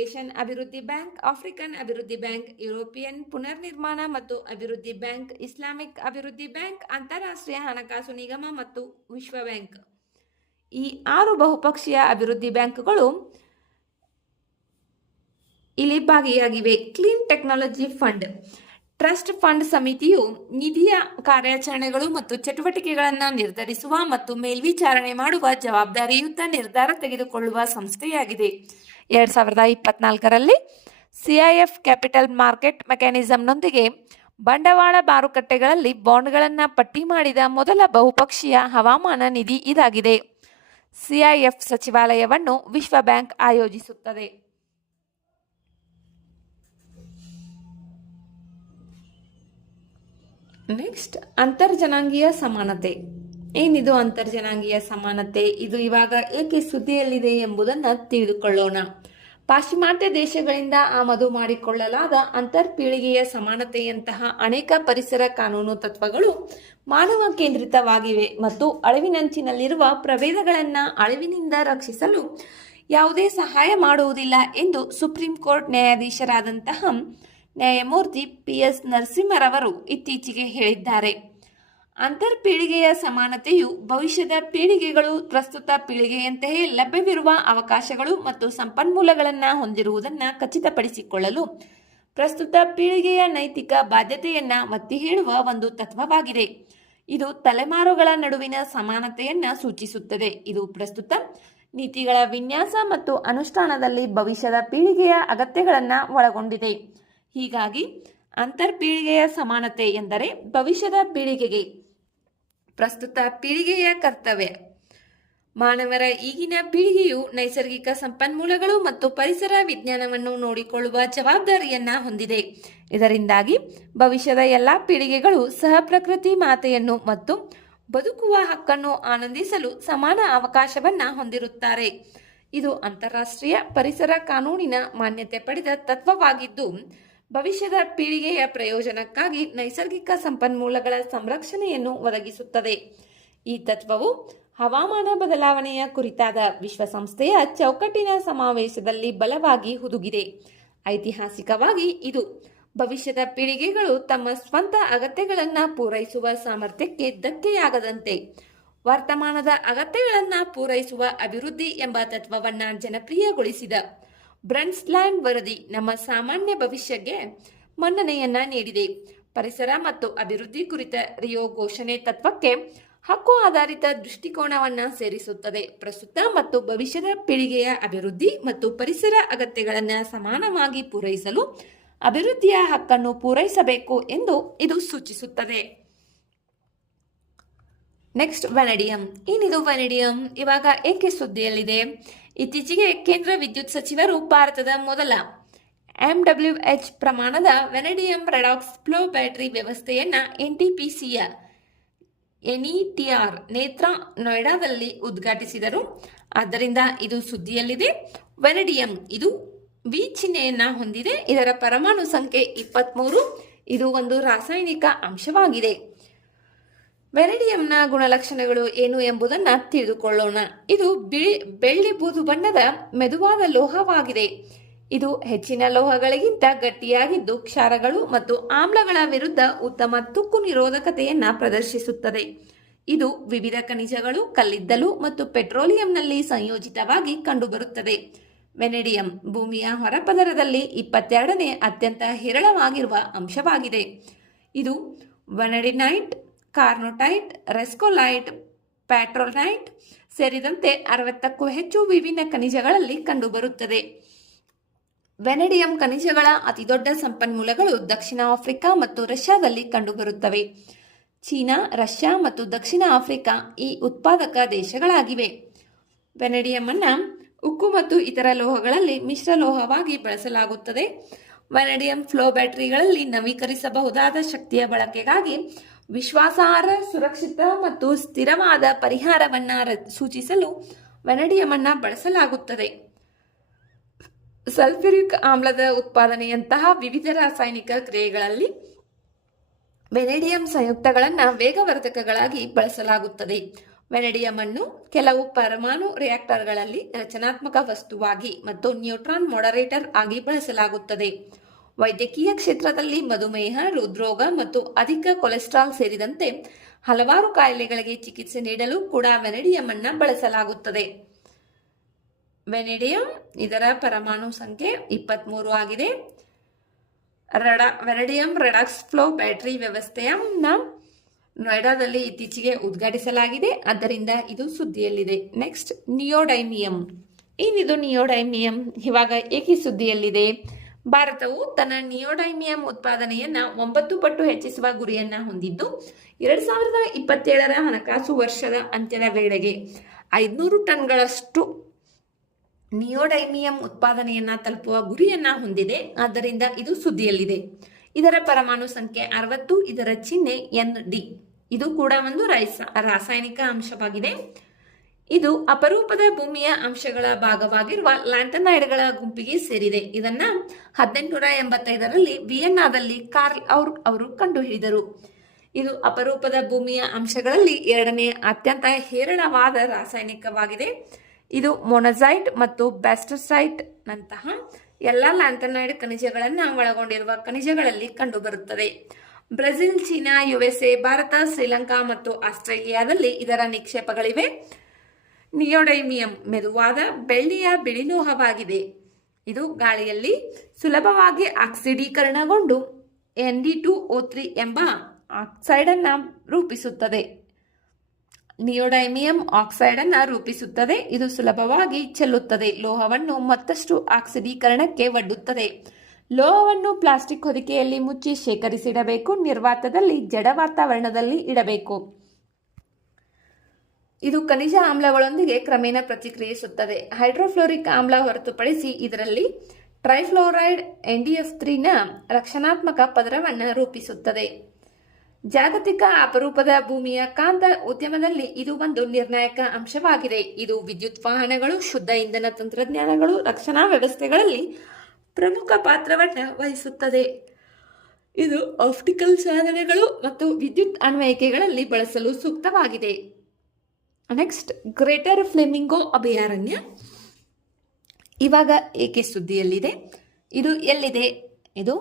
ಏಷ್ಯನ್ ಅಭಿವೃದ್ಧಿ ಬ್ಯಾಂಕ್, ಆಫ್ರಿಕನ್ ಅಭಿವೃದ್ಧಿ ಬ್ಯಾಂಕ್, ಯುರೋಪಿಯನ್ ಪುನರ್ನಿರ್ಮಾಣ ಮತ್ತು ಅಭಿವೃದ್ಧಿ ಬ್ಯಾಂಕ್, ಇಸ್ಲಾಮಿಕ್ ಅಭಿವೃದ್ಧಿ ಬ್ಯಾಂಕ್, ಅಂತಾರಾಷ್ಟ್ರೀಯ ಹಣಕಾಸು ನಿಗಮ ಮತ್ತು ವಿಶ್ವ ಬ್ಯಾಂಕ್. ಈ 6 ಬಹುಪಕ್ಷೀಯ ಅಭಿವೃದ್ಧಿ ಬ್ಯಾಂಕುಗಳು ಇಲ್ಲಿ ಭಾಗಿಯಾಗಿವೆ. Clean technology fund trust fund ಸಮಿತಿಯು ನಿಧಿಯ ಕಾರ್ಯಾಚರಣೆಗಳು ಮತ್ತು ಚಟುವಟಿಕೆಗಳನ್ನು ನಿರ್ಧರಿಸುವ ಮತ್ತು ಮೇಲ್ವಿಚಾರಣೆ ಮಾಡುವ ಜವಾಬ್ದಾರಿಯುತ ನಿರ್ಧಾರ ತೆಗೆದುಕೊಳ್ಳುವ ಸಂಸ್ಥೆಯಾಗಿದೆ. 2024ರಲ್ಲಿ CIF ಕ್ಯಾಪಿಟಲ್ ಮಾರ್ಕೆಟ್ ಮೆಕ್ಯಾನಿಸಮ್ನೊಂದಿಗೆ ಬಂಡವಾಳ ಮಾರುಕಟ್ಟೆಗಳಲ್ಲಿ ಬಾಂಡ್ಗಳನ್ನು ಪಟ್ಟಿ ಮಾಡಿದ ಮೊದಲ ಬಹುಪಕ್ಷೀಯ ಹವಾಮಾನ ನಿಧಿ ಇದಾಗಿದೆ. CIF ಸಚಿವಾಲಯವನ್ನು ವಿಶ್ವ ಬ್ಯಾಂಕ್ ಆಯೋಜಿಸುತ್ತದೆ. ನೆಕ್ಸ್ಟ್, ಅಂತರ್ಜನಾಂಗೀಯ ಸಮಾನತೆ. ಏನಿದು ಅಂತರ್ಜನಾಂಗೀಯ ಸಮಾನತೆ? ಇದು ಇವಾಗ ಏಕೆ ಸುದ್ದಿಯಲ್ಲಿದೆ ಎಂಬುದನ್ನು ತಿಳಿದುಕೊಳ್ಳೋಣ. ಪಾಶ್ಚಿಮಾತ್ಯ ದೇಶಗಳಿಂದ ಆಮದು ಮಾಡಿಕೊಳ್ಳಲಾದ ಅಂತರ್ಪೀಳಿಗೆಯ ಸಮಾನತೆಯಂತಹ ಅನೇಕ ಪರಿಸರ ಕಾನೂನು ತತ್ವಗಳು ಮಾನವ ಕೇಂದ್ರಿತವಾಗಿವೆ ಮತ್ತು ಅಳಿವಿನಂಚಿನಲ್ಲಿರುವ ಪ್ರಭೇದಗಳನ್ನು ಅಳಿವಿನಿಂದ ರಕ್ಷಿಸಲು ಯಾವುದೇ ಸಹಾಯ ಮಾಡುವುದಿಲ್ಲ ಎಂದು ಸುಪ್ರೀಂ ಕೋರ್ಟ್ ನ್ಯಾಯಾಧೀಶರಾದಂತಹ ನ್ಯಾಯಮೂರ್ತಿ PS ನರಸಿಂಹರವರು ಇತ್ತೀಚೆಗೆ ಹೇಳಿದ್ದಾರೆ. ಅಂತರ್ಪೀಳಿಗೆಯ ಸಮಾನತೆಯು ಭವಿಷ್ಯದ ಪೀಳಿಗೆಗಳು ಪ್ರಸ್ತುತ ಪೀಳಿಗೆಯಂತೆಯೇ ಲಭ್ಯವಿರುವ ಅವಕಾಶಗಳು ಮತ್ತು ಸಂಪನ್ಮೂಲಗಳನ್ನು ಹೊಂದಿರುವುದನ್ನು ಖಚಿತಪಡಿಸಿಕೊಳ್ಳಲು ಪ್ರಸ್ತುತ ಪೀಳಿಗೆಯ ನೈತಿಕ ಬಾಧ್ಯತೆಯನ್ನು ಒತ್ತಿ ಹೇಳುವ ಒಂದು ತತ್ವವಾಗಿದೆ. ಇದು ತಲೆಮಾರುಗಳ ನಡುವಿನ ಸಮಾನತೆಯನ್ನು ಸೂಚಿಸುತ್ತದೆ. ಇದು ಪ್ರಸ್ತುತ ನೀತಿಗಳ ವಿನ್ಯಾಸ ಮತ್ತು ಅನುಷ್ಠಾನದಲ್ಲಿ ಭವಿಷ್ಯದ ಪೀಳಿಗೆಯ ಅಗತ್ಯಗಳನ್ನು ಒಳಗೊಂಡಿದೆ. ಹೀಗಾಗಿ ಅಂತರ್ಪೀಳಿಗೆಯ ಸಮಾನತೆ ಎಂದರೆ ಭವಿಷ್ಯದ ಪೀಳಿಗೆಗೆ ಪ್ರಸ್ತುತ ಪೀಳಿಗೆಯ ಕರ್ತವ್ಯ. ಮಾನವರ ಈಗಿನ ಪೀಳಿಗೆಯು ನೈಸರ್ಗಿಕ ಸಂಪನ್ಮೂಲಗಳು ಮತ್ತು ಪರಿಸರ ವಿಜ್ಞಾನವನ್ನು ನೋಡಿಕೊಳ್ಳುವ ಜವಾಬ್ದಾರಿಯನ್ನ ಹೊಂದಿದೆ. ಇದರಿಂದಾಗಿ ಭವಿಷ್ಯದ ಎಲ್ಲ ಪೀಳಿಗೆಗಳು ಸಹ ಪ್ರಕೃತಿ ಮಾತೆಯನ್ನು ಮತ್ತು ಬದುಕುವ ಹಕ್ಕನ್ನು ಆನಂದಿಸಲು ಸಮಾನ ಅವಕಾಶವನ್ನ ಹೊಂದಿರುತ್ತಾರೆ. ಇದು ಅಂತಾರಾಷ್ಟ್ರೀಯ ಪರಿಸರ ಕಾನೂನಿನ ಮಾನ್ಯತೆ ಪಡೆದ ತತ್ವವಾಗಿದ್ದು, ಭವಿಷ್ಯದ ಪೀಳಿಗೆಯ ಪ್ರಯೋಜನಕ್ಕಾಗಿ ನೈಸರ್ಗಿಕ ಸಂಪನ್ಮೂಲಗಳ ಸಂರಕ್ಷಣೆಯನ್ನು ಒದಗಿಸುತ್ತದೆ. ಈ ತತ್ವವು ಹವಾಮಾನ ಬದಲಾವಣೆಯ ಕುರಿತಾದ ವಿಶ್ವಸಂಸ್ಥೆಯ ಚೌಕಟ್ಟಿನ ಸಮಾವೇಶದಲ್ಲಿ ಬಲವಾಗಿ ಹುದುಗಿದೆ. ಐತಿಹಾಸಿಕವಾಗಿ ಇದು ಭವಿಷ್ಯದ ಪೀಳಿಗೆಗಳು ತಮ್ಮ ಸ್ವಂತ ಅಗತ್ಯಗಳನ್ನು ಪೂರೈಸುವ ಸಾಮರ್ಥ್ಯಕ್ಕೆ ಧಕ್ಕೆಯಾಗದಂತೆ ವರ್ತಮಾನದ ಅಗತ್ಯಗಳನ್ನು ಪೂರೈಸುವ ಅಭಿವೃದ್ಧಿ ಎಂಬ ತತ್ವವನ್ನು ಜನಪ್ರಿಯಗೊಳಿಸಿದ ಬ್ರನ್ಸ್ಲ್ಯಾಂಡ್ ವರದಿ ನಮ್ಮ ಸಾಮಾನ್ಯ ಭವಿಷ್ಯಕ್ಕೆ ಮನ್ನಣೆಯನ್ನ ನೀಡಿದೆ. ಪರಿಸರ ಮತ್ತು ಅಭಿವೃದ್ಧಿ ಕುರಿತ ರಿಯೋ ಘೋಷಣೆ ತತ್ವಕ್ಕೆ ಹಕ್ಕು ಆಧಾರಿತ ದೃಷ್ಟಿಕೋನವನ್ನು ಸೇರಿಸುತ್ತದೆ. ಪ್ರಸ್ತುತ ಮತ್ತು ಭವಿಷ್ಯದ ಪೀಳಿಗೆಯ ಅಭಿವೃದ್ಧಿ ಮತ್ತು ಪರಿಸರ ಅಗತ್ಯಗಳನ್ನು ಸಮಾನವಾಗಿ ಪೂರೈಸಲು ಅಭಿವೃದ್ಧಿಯ ಹಕ್ಕನ್ನು ಪೂರೈಸಬೇಕು ಎಂದು ಇದು ಸೂಚಿಸುತ್ತದೆ. Next, vanadium. ಏನಿದು ವೆನಡಿಯಂ? ಇವಾಗ ಏಕೆ ಸುದ್ದಿಯಲ್ಲಿದೆ? ಇತ್ತೀಚೆಗೆ ಕೇಂದ್ರ ವಿದ್ಯುತ್ ಸಚಿವರು ಭಾರತದ ಮೊದಲ MWH ಪ್ರಮಾಣದ ವೆನಡಿಯಂ ರೆಡಾಕ್ಸ್ ಫ್ಲೋ ಬ್ಯಾಟರಿ ವ್ಯವಸ್ಥೆಯನ್ನ NTPCಯ NETR ನೇತ್ರ ನೋಯ್ಡಾದಲ್ಲಿ ಉದ್ಘಾಟಿಸಿದರು. ಆದ್ದರಿಂದ ಇದು ಸುದ್ದಿಯಲ್ಲಿದೆ. ವೆನಡಿಯಂ ಇದು ವಿ ಚಿಹ್ನೆಯನ್ನ ಹೊಂದಿದೆ. ಇದರ ಪರಮಾಣು ಸಂಖ್ಯೆ 23. ಇದು ಒಂದು ರಾಸಾಯನಿಕ ಅಂಶವಾಗಿದೆ. ವೆನಡಿಯಂನ ಗುಣಲಕ್ಷಣಗಳು ಏನು ಎಂಬುದನ್ನು ತಿಳಿದುಕೊಳ್ಳೋಣ. ಇದು ಬೆಳ್ಳಿ ಬೂದು ಬಣ್ಣದ ಮೆದುವಾದ ಲೋಹವಾಗಿದೆ. ಇದು ಹೆಚ್ಚಿನ ಲೋಹಗಳಿಗಿಂತ ಗಟ್ಟಿಯಾಗಿದ್ದು ಕ್ಷಾರಗಳು ಮತ್ತು ಆಮ್ಲಗಳ ವಿರುದ್ಧ ಉತ್ತಮ ತುಕ್ಕು ನಿರೋಧಕತೆಯನ್ನು ಪ್ರದರ್ಶಿಸುತ್ತದೆ. ಇದು ವಿವಿಧ ಖನಿಜಗಳು, ಕಲ್ಲಿದ್ದಲು ಮತ್ತು ಪೆಟ್ರೋಲಿಯಂನಲ್ಲಿ ಸಂಯೋಜಿತವಾಗಿ ಕಂಡುಬರುತ್ತದೆ. ವೆನಡಿಯಂ ಭೂಮಿಯ ಹೊರಪದರದಲ್ಲಿ 22ನೇ ಅತ್ಯಂತ ಹೇರಳವಾಗಿರುವ ಅಂಶವಾಗಿದೆ. ಇದು ವೆನಡಿನೈಟ್, ಕಾರ್ನೋಟೈಟ್, ರೆಸ್ಕೋಲೈಟ್, ಪ್ಯಾಟ್ರೋನೈಟ್ ಸೇರಿದಂತೆ 60ಕ್ಕೂ ಹೆಚ್ಚು ವಿಭಿನ್ನ ಖನಿಜಗಳಲ್ಲಿ ಕಂಡುಬರುತ್ತದೆ. ವೆನಡಿಯಂ ಖನಿಜಗಳ ಅತಿದೊಡ್ಡ ಸಂಪನ್ಮೂಲಗಳು ದಕ್ಷಿಣ ಆಫ್ರಿಕಾ ಮತ್ತು ರಷ್ಯಾದಲ್ಲಿ ಕಂಡುಬರುತ್ತವೆ. ಚೀನಾ, ರಷ್ಯಾ ಮತ್ತು ದಕ್ಷಿಣ ಆಫ್ರಿಕಾ ಈ ಉತ್ಪಾದಕ ದೇಶಗಳಾಗಿವೆ. ವೆನಡಿಯಂ ಅನ್ನು ಉಕ್ಕು ಮತ್ತು ಇತರ ಲೋಹಗಳಲ್ಲಿ ಮಿಶ್ರಲೋಹವಾಗಿ ಬಳಸಲಾಗುತ್ತದೆ. ವೆನಡಿಯಂ ಫ್ಲೋ ಬ್ಯಾಟರಿಗಳಲ್ಲಿ ನವೀಕರಿಸಬಹುದಾದ ಶಕ್ತಿಯ ಬಳಕೆಗಾಗಿ ವಿಶ್ವಾಸಾರ್ಹ, ಸುರಕ್ಷಿತ ಮತ್ತು ಸ್ಥಿರವಾದ ಪರಿಹಾರವನ್ನು ಸೂಚಿಸಲು ವೆನಡಿಯಂ ಅನ್ನು ಬಳಸಲಾಗುತ್ತದೆ. ಸಲ್ಫ್ಯೂರಿಕ್ ಆಮ್ಲದ ಉತ್ಪಾದನೆಯಂತಹ ವಿವಿಧ ರಾಸಾಯನಿಕ ಕ್ರಿಯೆಗಳಲ್ಲಿ ವೆನಡಿಯಂ ಸಂಯುಕ್ತಗಳನ್ನು ವೇಗವರ್ಧಕಗಳಾಗಿ ಬಳಸಲಾಗುತ್ತದೆ. ವೆನಡಿಯಂ ಅನ್ನು ಕೆಲವು ಪರಮಾಣು ರಿಯಾಕ್ಟರ್ಗಳಲ್ಲಿ ರಚನಾತ್ಮಕ ವಸ್ತುವಾಗಿ ಮತ್ತು ನ್ಯೂಟ್ರಾನ್ ಮಾಡರೇಟರ್ ಆಗಿ ಬಳಸಲಾಗುತ್ತದೆ. ವೈದ್ಯಕೀಯ ಕ್ಷೇತ್ರದಲ್ಲಿ ಮಧುಮೇಹ, ಹೃದ್ರೋಗ ಮತ್ತು ಅಧಿಕ ಕೊಲೆಸ್ಟ್ರಾಲ್ ಸೇರಿದಂತೆ ಹಲವಾರು ಕಾಯಿಲೆಗಳಿಗೆ ಚಿಕಿತ್ಸೆ ನೀಡಲು ಕೂಡ ವೆನಡಿಯಂ ಅನ್ನು ಬಳಸಲಾಗುತ್ತದೆ. ವೆನಡಿಯಂ ಇದರ ಪರಮಾಣು ಸಂಖ್ಯೆ 23 ಆಗಿದೆ. ವೆನಡಿಯಂ ರೆಡಾಕ್ಸ್ ಫ್ಲೋ ಬ್ಯಾಟರಿ ವ್ಯವಸ್ಥೆಯನ್ನ ನೋಯ್ಡಾದಲ್ಲಿ ಇತ್ತೀಚೆಗೆ ಉದ್ಘಾಟಿಸಲಾಗಿದೆ. ಆದ್ದರಿಂದ ಇದು ಸುದ್ದಿಯಲ್ಲಿದೆ. Next, neodymium. ಏನಿದು ನಿಯೋಡೈಮಿಯಂ? ಇವಾಗ ಏಕೆ ಸುದ್ದಿಯಲ್ಲಿದೆ? ಭಾರತವು ತನ್ನ ನಿಯೋಡೈಮಿಯಂ ಉತ್ಪಾದನೆಯನ್ನ 9 ಪಟ್ಟು ಹೆಚ್ಚಿಸುವ ಗುರಿಯನ್ನ ಹೊಂದಿದ್ದು 2027ರ ಹಣಕಾಸು ವರ್ಷದ ಅಂತ್ಯದ ವೇಳೆಗೆ 500 ಟನ್ಗಳಷ್ಟು ನಿಯೋಡೈಮಿಯಂ ಉತ್ಪಾದನೆಯನ್ನ ತಲುಪುವ ಗುರಿಯನ್ನ ಹೊಂದಿದೆ. ಆದ್ದರಿಂದ ಇದು ಸುದ್ದಿಯಲ್ಲಿದೆ. ಇದರ ಪರಮಾಣು ಸಂಖ್ಯೆ 60. ಇದರ ಚಿಹ್ನೆ ND. ಇದು ಕೂಡ ಒಂದು ರಾಸಾಯನಿಕ ಅಂಶವಾಗಿದೆ. ಇದು ಅಪರೂಪದ ಭೂಮಿಯ ಅಂಶಗಳ ಭಾಗವಾಗಿರುವ ಲ್ಯಾಂಟನೈಡ್ಗಳ ಗುಂಪಿಗೆ ಸೇರಿದೆ. ಇದನ್ನ 1885ರಲ್ಲಿ ವಿಯೆನ್ನಾದಲ್ಲಿ ಕಾರ್ಲ್ ಅವರು ಕಂಡುಹಿಡಿದರು. ಇದು ಅಪರೂಪದ ಭೂಮಿಯ ಅಂಶಗಳಲ್ಲಿ 2ನೇ ಅತ್ಯಂತ ಹೇರಳವಾದ ರಾಸಾಯನಿಕವಾಗಿದೆ. ಇದು ಮೊನಜೈಟ್ ಮತ್ತು ಬ್ಯಾಸ್ಟಸೈಟ್ ನಂತಹ ಎಲ್ಲ ಲ್ಯಾಂಟನೈಡ್ ಖನಿಜಗಳನ್ನು ಒಳಗೊಂಡಿರುವ ಖನಿಜಗಳಲ್ಲಿ ಕಂಡುಬರುತ್ತದೆ. Brazil, China, USA, Bharat, Sri Lanka ಮತ್ತು ಆಸ್ಟ್ರೇಲಿಯಾದಲ್ಲಿ ಇದರ ನಿಕ್ಷೇಪಗಳಿವೆ. ನಿಯೋಡೈಮಿಯಂ ಮೆದುವಾದ ಬೆಳ್ಳಿಯ ಬಿಳಿಲೋಹವಾಗಿದೆ. ಇದು ಗಾಳಿಯಲ್ಲಿ ಸುಲಭವಾಗಿ ಆಕ್ಸಿಡೀಕರಣಗೊಂಡು Nd2O3 ಎಂಬ ಆಕ್ಸೈಡನ್ನು ರೂಪಿಸುತ್ತದೆ. ನಿಯೋಡೈಮಿಯಂ ಆಕ್ಸೈಡನ್ನು ರೂಪಿಸುತ್ತದೆ. ಇದು ಸುಲಭವಾಗಿ ಚೆಲ್ಲುತ್ತದೆ. ಲೋಹವನ್ನು ಮತ್ತಷ್ಟು ಆಕ್ಸಿಡೀಕರಣಕ್ಕೆ ಒಡ್ಡುತ್ತದೆ. ಲೋಹವನ್ನು ಪ್ಲಾಸ್ಟಿಕ್ ಹೊದಿಕೆಯಲ್ಲಿ ಮುಚ್ಚಿ ಶೇಖರಿಸಿಡಬೇಕು. ನಿರ್ವಾತದಲ್ಲಿ ಜಡ ವಾತಾವರಣದಲ್ಲಿ ಇಡಬೇಕು. ಇದು ಖನಿಜ ಆಮ್ಲಗಳೊಂದಿಗೆ ಕ್ರಮೇಣ ಪ್ರತಿಕ್ರಿಯಿಸುತ್ತದೆ. ಹೈಡ್ರೋಫ್ಲೋರಿಕ್ ಆಮ್ಲ ಹೊರತುಪಡಿಸಿ ಇದರಲ್ಲಿ ಟ್ರೈಫ್ಲೋರೈಡ್ NDF3 ನ ರಕ್ಷಣಾತ್ಮಕ ಪದರವನ್ನು ರೂಪಿಸುತ್ತದೆ. ಜಾಗತಿಕ ಅಪರೂಪದ ಭೂಮಿಯ ಕಾಂತ ಉದ್ಯಮದಲ್ಲಿ ಇದು ಒಂದು ನಿರ್ಣಾಯಕ ಅಂಶವಾಗಿದೆ. ಇದು ವಿದ್ಯುತ್ ವಾಹನಗಳು, ಶುದ್ಧ ಇಂಧನ ತಂತ್ರಜ್ಞಾನಗಳು, ರಕ್ಷಣಾ ವ್ಯವಸ್ಥೆಗಳಲ್ಲಿ ಪ್ರಮುಖ ಪಾತ್ರವನ್ನು ವಹಿಸುತ್ತದೆ. ಇದು ಆಪ್ಟಿಕಲ್ ಸಾಧನಗಳು ಮತ್ತು ವಿದ್ಯುತ್ ಅನ್ವಯಿಕೆಗಳಲ್ಲಿ ಬಳಸಲು ಸೂಕ್ತವಾಗಿದೆ. ನೆಕ್ಸ್ಟ್, ಗ್ರೇಟರ್ ಫ್ಲೆಮಿಂಗೋ ಅಭಯಾರಣ್ಯ ಇವಾಗ ಏಕೆ ಸುದ್ದಿಯಲ್ಲಿದೆ? ಇದು ಎಲ್ಲಿದೆ? ಇದು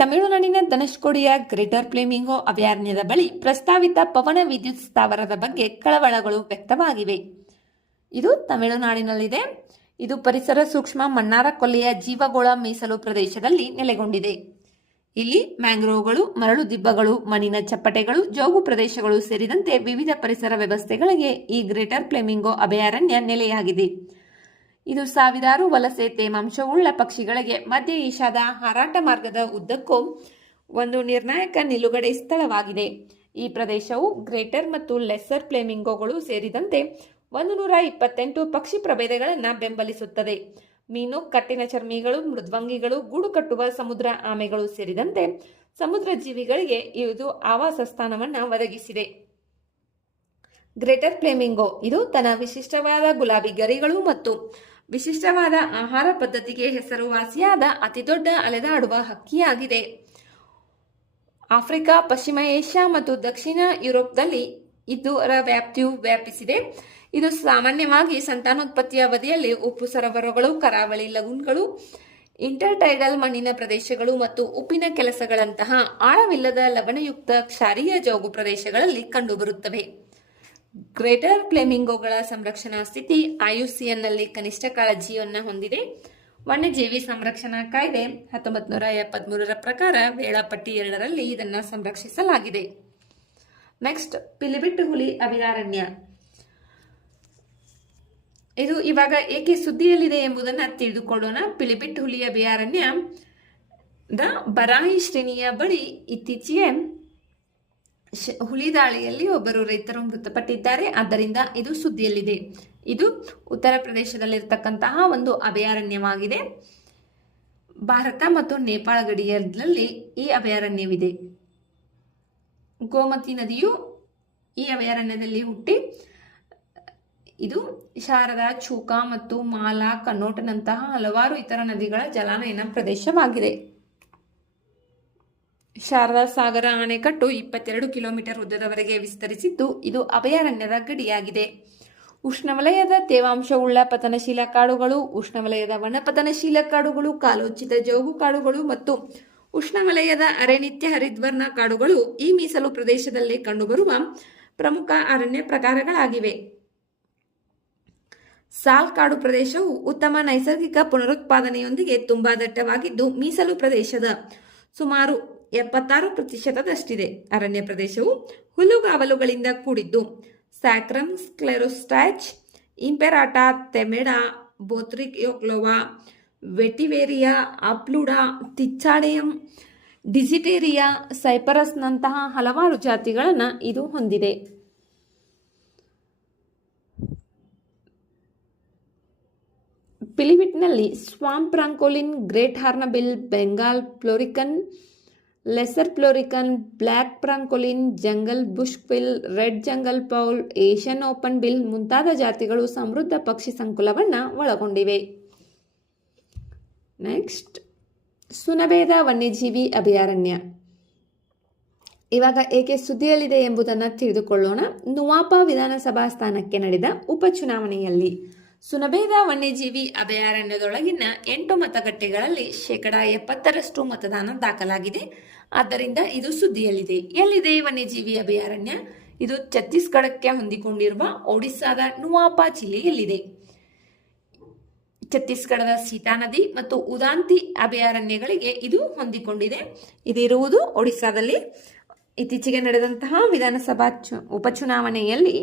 ತಮಿಳುನಾಡಿನ ಧನುಷ್ಕೋಡಿಯ ಗ್ರೇಟರ್ ಫ್ಲೆಮಿಂಗೋ ಅಭಯಾರಣ್ಯದ ಬಳಿ ಪ್ರಸ್ತಾವಿತ ಪವನ ವಿದ್ಯುತ್ ಸ್ಥಾವರದ ಬಗ್ಗೆ ಕಳವಳಗಳು ವ್ಯಕ್ತವಾಗಿವೆ. ಇದು ತಮಿಳುನಾಡಿನಲ್ಲಿದೆ. ಇದು ಪರಿಸರ ಸೂಕ್ಷ್ಮ ಮಣ್ಣಾರ ಕೊಲ್ಲಿಯ ಜೀವಗೋಳ ಮೀಸಲು ಪ್ರದೇಶದಲ್ಲಿ ನೆಲೆಗೊಂಡಿದೆ. ಇಲ್ಲಿ ಮ್ಯಾಂಗ್ರೋವ್ಗಳು, ಮರಳು ದಿಬ್ಬಗಳು, ಮಣ್ಣಿನ ಚಪ್ಪಟೆಗಳು, ಜೋಗು ಪ್ರದೇಶಗಳು ಸೇರಿದಂತೆ ವಿವಿಧ ಪರಿಸರ ವ್ಯವಸ್ಥೆಗಳಿಗೆ ಈ ಗ್ರೇಟರ್ ಫ್ಲೆಮಿಂಗೋ ಅಭಯಾರಣ್ಯ ನೆಲೆಯಾಗಿದೆ. ಇದು ಸಾವಿರಾರು ವಲಸೆ ತೇವಾಂಶವುಳ್ಳ ಪಕ್ಷಿಗಳಿಗೆ ಮಧ್ಯ ಏಷ್ಯಾದ ಹಾರಾಟ ಮಾರ್ಗದ ಉದ್ದಕ್ಕೂ ಒಂದು ನಿರ್ಣಾಯಕ ನಿಲುಗಡೆ ಸ್ಥಳವಾಗಿದೆ. ಈ ಪ್ರದೇಶವು ಗ್ರೇಟರ್ ಮತ್ತು ಲೆಸ್ಸರ್ ಫ್ಲೆಮಿಂಗೋಗಳು ಸೇರಿದಂತೆ 128 ಪಕ್ಷಿ ಪ್ರಭೇದಗಳನ್ನು ಬೆಂಬಲಿಸುತ್ತದೆ. ಮೀನು, ಕಟ್ಟಿನ ಚರ್ಮಿಗಳು, ಮೃದ್ವಂಗಿಗಳು, ಗೂಡು ಕಟ್ಟುವ ಸಮುದ್ರ ಆಮೆಗಳು ಸೇರಿದಂತೆ ಸಮುದ್ರ ಜೀವಿಗಳಿಗೆ ಇದು ಆವಾಸ ಸ್ಥಾನವನ್ನು ಒದಗಿಸಿದೆ. ಗ್ರೇಟರ್ ಫ್ಲೆಮಿಂಗೋ ಇದು ತನ್ನ ವಿಶಿಷ್ಟವಾದ ಗುಲಾಬಿ ಗರಿಗಳು ಮತ್ತು ವಿಶಿಷ್ಟವಾದ ಆಹಾರ ಪದ್ಧತಿಗೆ ಹೆಸರುವಾಸಿಯಾದ ಅತಿದೊಡ್ಡ ಅಲೆದಾಡುವ ಹಕ್ಕಿಯಾಗಿದೆ. ಆಫ್ರಿಕಾ, ಪಶ್ಚಿಮ ಏಷ್ಯಾ ಮತ್ತು ದಕ್ಷಿಣ ಯುರೋಪ್ದಲ್ಲಿ ಇದರ ವ್ಯಾಪ್ತಿಯು ವ್ಯಾಪಿಸಿದೆ. ಇದು ಸಾಮಾನ್ಯವಾಗಿ ಸಂತಾನೋತ್ಪತ್ತಿಯ ಅವಧಿಯಲ್ಲಿ ಉಪ್ಪು ಸರೋವರಗಳು, ಕರಾವಳಿ ಲಗೂನ್ಗಳು, ಇಂಟರ್ಟೈಡಲ್ ಮಣ್ಣಿನ ಪ್ರದೇಶಗಳು ಮತ್ತು ಉಪ್ಪಿನ ಕೆಲಸಗಳಂತಹ ಆಳವಿಲ್ಲದ ಲವಣಯುಕ್ತ ಕ್ಷಾರೀಯ ಜೋಗು ಪ್ರದೇಶಗಳಲ್ಲಿ ಕಂಡುಬರುತ್ತವೆ. ಗ್ರೇಟರ್ ಫ್ಲೆಮಿಂಗೋಗಳ ಸಂರಕ್ಷಣಾ ಸ್ಥಿತಿ IUCNನಲ್ಲಿ ಕನಿಷ್ಠ ಕಾಳಜಿಯನ್ನು ಹೊಂದಿದೆ. ವನ್ಯಜೀವಿ ಸಂರಕ್ಷಣಾ ಕಾಯ್ದೆ 1973ರ ಪ್ರಕಾರ ವೇಳಾಪಟ್ಟಿ 2ರಲ್ಲಿ ಇದನ್ನು ಸಂರಕ್ಷಿಸಲಾಗಿದೆ. ನೆಕ್ಸ್ಟ್, ಪಿಲಿಭಿಟ್ ಹುಲಿ ಅಭಯಾರಣ್ಯ. ಇದು ಇವಾಗ ಏಕೆ ಸುದ್ದಿಯಲ್ಲಿದೆ ಎಂಬುದನ್ನು ತಿಳಿದುಕೊಳ್ಳೋಣ. ಪಿಲಿಭಿಟ್ ಹುಲಿ ಅಭಯಾರಣ್ಯದ ಬರಾಯಿ ಶ್ರೇಣಿಯ ಬಳಿ ಇತ್ತೀಚೆಗೆ ಹುಲಿ ದಾಳಿಯಲ್ಲಿ ಒಬ್ಬರು ರೈತರು ಮೃತಪಟ್ಟಿದ್ದಾರೆ. ಆದ್ದರಿಂದ ಇದು ಸುದ್ದಿಯಲ್ಲಿದೆ. ಇದು ಉತ್ತರ ಪ್ರದೇಶದಲ್ಲಿರ್ತಕ್ಕಂತಹ ಒಂದು ಅಭಯಾರಣ್ಯವಾಗಿದೆ. ಭಾರತ ಮತ್ತು ನೇಪಾಳ ಗಡಿಯಲ್ಲಿ ಈ ಅಭಯಾರಣ್ಯವಿದೆ. ಗೋಮತಿ ನದಿಯು ಈ ಅಭಯಾರಣ್ಯದಲ್ಲಿ ಹುಟ್ಟಿ ಇದು ಶಾರದಾ, ಚೂಕಾ ಮತ್ತು ಮಾಲಾ, ಕನ್ನೋಟನಂತಹ ಹಲವಾರು ಇತರ ನದಿಗಳ ಜಲಾನಯನ ಪ್ರದೇಶವಾಗಿದೆ. ಶಾರದಾ ಸಾಗರ ಅಣೆಕಟ್ಟು 22 ಕಿಲೋಮೀಟರ್ ಉದ್ದದವರೆಗೆ ವಿಸ್ತರಿಸಿದ್ದು ಇದು ಅಭಯಾರಣ್ಯದ ಗಡಿಯಾಗಿದೆ. ಉಷ್ಣವಲಯದ ತೇವಾಂಶವುಳ್ಳ ಪತನಶೀಲ ಕಾಡುಗಳು, ಉಷ್ಣವಲಯದ ವನಪತನಶೀಲ ಕಾಡುಗಳು, ಕಾಲೋಚಿತ ಜೋಗು ಕಾಡುಗಳು ಮತ್ತು ಉಷ್ಣವಲಯದ ಅರೆನಿತ್ಯ ಹರಿದ್ವರ್ಣ ಕಾಡುಗಳು ಈ ಮೀಸಲು ಪ್ರದೇಶದಲ್ಲಿ ಕಂಡುಬರುವ ಪ್ರಮುಖ ಅರಣ್ಯ ಪ್ರಕಾರಗಳಾಗಿವೆ. ಸಾಲ್ ಕಾಡು ಪ್ರದೇಶವು ಉತ್ತಮ ನೈಸರ್ಗಿಕ ಪುನರುತ್ಪಾದನೆಯೊಂದಿಗೆ ತುಂಬಾ ದಟ್ಟವಾಗಿದ್ದು ಮೀಸಲು ಪ್ರದೇಶದ ಸುಮಾರು 76% ಅರಣ್ಯ ಪ್ರದೇಶವು ಹುಲ್ಲುಗಾವಲುಗಳಿಂದ ಕೂಡಿದ್ದು ಸ್ಯಾಕ್ರಮ್, ಸ್ಕ್ಲೆರೋಸ್ಟಾಚ್, ಇಂಪೆರಾಟಾ, ತೆಮೆಡಾ, ಬೋತ್ರಿಯೋಕ್ಲೋವಾ, ವೆಟಿವೇರಿಯಾ, ಅಪ್ಲುಡಾ, ತಿಚ್ಚಾಡಿಯಂ, ಡಿಜಿಟೇರಿಯಾ, ಸೈಪರಸ್ನಂತಹ ಹಲವಾರು ಜಾತಿಗಳನ್ನು ಇದು ಹೊಂದಿದೆ. ಪಿಲಿಭಿಟ್ನಲ್ಲಿ swamp francolin, great hornbill, Bengal florican, lesser florican, black francolin, jungle bush quail, red jungle fowl, Asian openbill ಮುಂತಾದ ಜಾತಿಗಳು ಸಮೃದ್ಧ ಪಕ್ಷಿ ಸಂಕುಲವನ್ನು ಒಳಗೊಂಡಿವೆ. ನೆಕ್ಸ್ಟ್, ಸುನಬೇದ ವನ್ಯಜೀವಿ ಅಭಯಾರಣ್ಯ ಇವಾಗ ಏಕೆ ಸುದ್ದಿಯಲ್ಲಿದೆ ಎಂಬುದನ್ನು ತಿಳಿದುಕೊಳ್ಳೋಣ. ನುವಾಪಾ ವಿಧಾನಸಭಾ ಸ್ಥಾನಕ್ಕೆ ನಡೆದ ಉಪಚುನಾವಣೆಯಲ್ಲಿ ಸುನಬೇದ ವನ್ಯಜೀವಿ ಅಭಯಾರಣ್ಯದೊಳಗಿನ 8 ಮತಗಟ್ಟೆಗಳಲ್ಲಿ 70% ಮತದಾನ ದಾಖಲಾಗಿದೆ. ಆದ್ದರಿಂದ ಇದು ಸುದ್ದಿಯಲ್ಲಿದೆ. ಎಲ್ಲಿದೆ ವನ್ಯಜೀವಿ ಅಭಯಾರಣ್ಯ? ಇದು ಛತ್ತೀಸ್ಗಢಕ್ಕೆ ಹೊಂದಿಕೊಂಡಿರುವ ಒಡಿಸ್ಸಾದ ನುವಾಪಾ ಜಿಲ್ಲೆಯಲ್ಲಿದೆ. ಛತ್ತೀಸ್ಗಢದ ಸೀತಾ ನದಿ ಮತ್ತು ಉದಾಂತಿ ಅಭಯಾರಣ್ಯಗಳಿಗೆ ಇದು ಹೊಂದಿಕೊಂಡಿದೆ. ಇದಿರುವುದು ಒಡಿಸ್ಸಾದಲ್ಲಿ. ಇತ್ತೀಚೆಗೆ ನಡೆದಂತಹ ವಿಧಾನಸಭಾ ಉಪಚುನಾವಣೆಯಲ್ಲಿ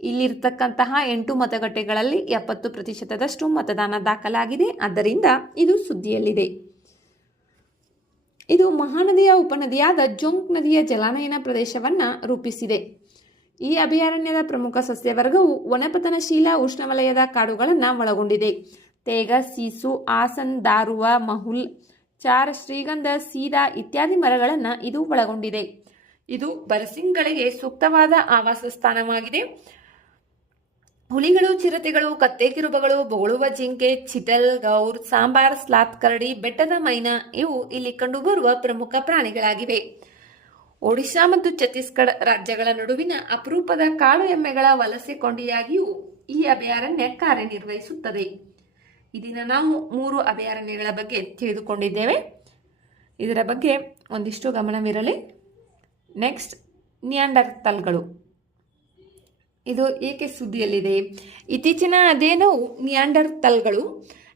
ಇಲ್ಲಿರ್ತಕ್ಕಂತಹ 8 ಮತಗಟ್ಟೆಗಳಲ್ಲಿ 70% ಮತದಾನ ದಾಖಲಾಗಿದೆ. ಆದ್ದರಿಂದ ಇದು ಸುದ್ದಿಯಲ್ಲಿದೆ. ಇದು ಮಹಾನದಿಯ ಉಪನದಿಯಾದ ಜೋಂಕ್ ನದಿಯ ಜಲಾನಯನ ಪ್ರದೇಶವನ್ನು ರೂಪಿಸಿದೆ. ಈ ಅಭಯಾರಣ್ಯದ ಪ್ರಮುಖ ಸಸ್ಯವರ್ಗವು ವನಪತನಶೀಲ ಉಷ್ಣವಲಯದ ಕಾಡುಗಳನ್ನು ಒಳಗೊಂಡಿದೆ. ತೇಗ, ಸೀಸು, ಆಸನ್, ದಾರುವ, ಮಹುಲ್, ಚಾರ್, ಶ್ರೀಗಂಧ, ಸೀದಾ ಇತ್ಯಾದಿ ಮರಗಳನ್ನು ಇದು ಒಳಗೊಂಡಿದೆ. ಇದು ಬರಸಿಂಗಳಿಗೆ ಸೂಕ್ತವಾದ ಆವಾಸ ಸ್ಥಾನವಾಗಿದೆ. ಹುಲಿಗಳು, ಚಿರತೆಗಳು, ಕತ್ತೆಕಿರುಬಗಳು, ಬೊಗಳುವ ಜಿಂಕೆ, ಚಿಟಲ್, ಗೌರ್, ಸಾಂಬಾರ್, ಸ್ಲಾತ್ ಕರಡಿ, ಬೆಟ್ಟದ ಮೈನಾ ಇವು ಇಲ್ಲಿ ಕಂಡುಬರುವ ಪ್ರಮುಖ ಪ್ರಾಣಿಗಳಾಗಿವೆ. ಒಡಿಶಾ ಮತ್ತು ಛತ್ತೀಸ್ಗಢ ರಾಜ್ಯಗಳ ನಡುವಿನ ಅಪರೂಪದ ಕಾಡು ಎಮ್ಮೆಗಳ ವಲಸೆ ಕೊಂಡಿಯಾಗಿಯೂ ಈ ಅಭಯಾರಣ್ಯ ಕಾರ್ಯನಿರ್ವಹಿಸುತ್ತದೆ. ಈ ದಿನ ನಾವು 3 ಅಭಯಾರಣ್ಯಗಳ ಬಗ್ಗೆ ತಿಳಿದುಕೊಂಡಿದ್ದೇವೆ. ಇದರ ಬಗ್ಗೆ ಒಂದಿಷ್ಟು ಗಮನವಿರಲಿ. ನೆಕ್ಸ್ಟ್, ನಿಯಾಂಡರ್ತಲ್ಗಳು. ಇದು ಏಕೆ ಸುದ್ದಿಯಲ್ಲಿದೆ? ಇತ್ತೀಚಿನ ಅಧ್ಯಯನವು ನಿಯಾಂಡರ್ತಲ್ಗಳು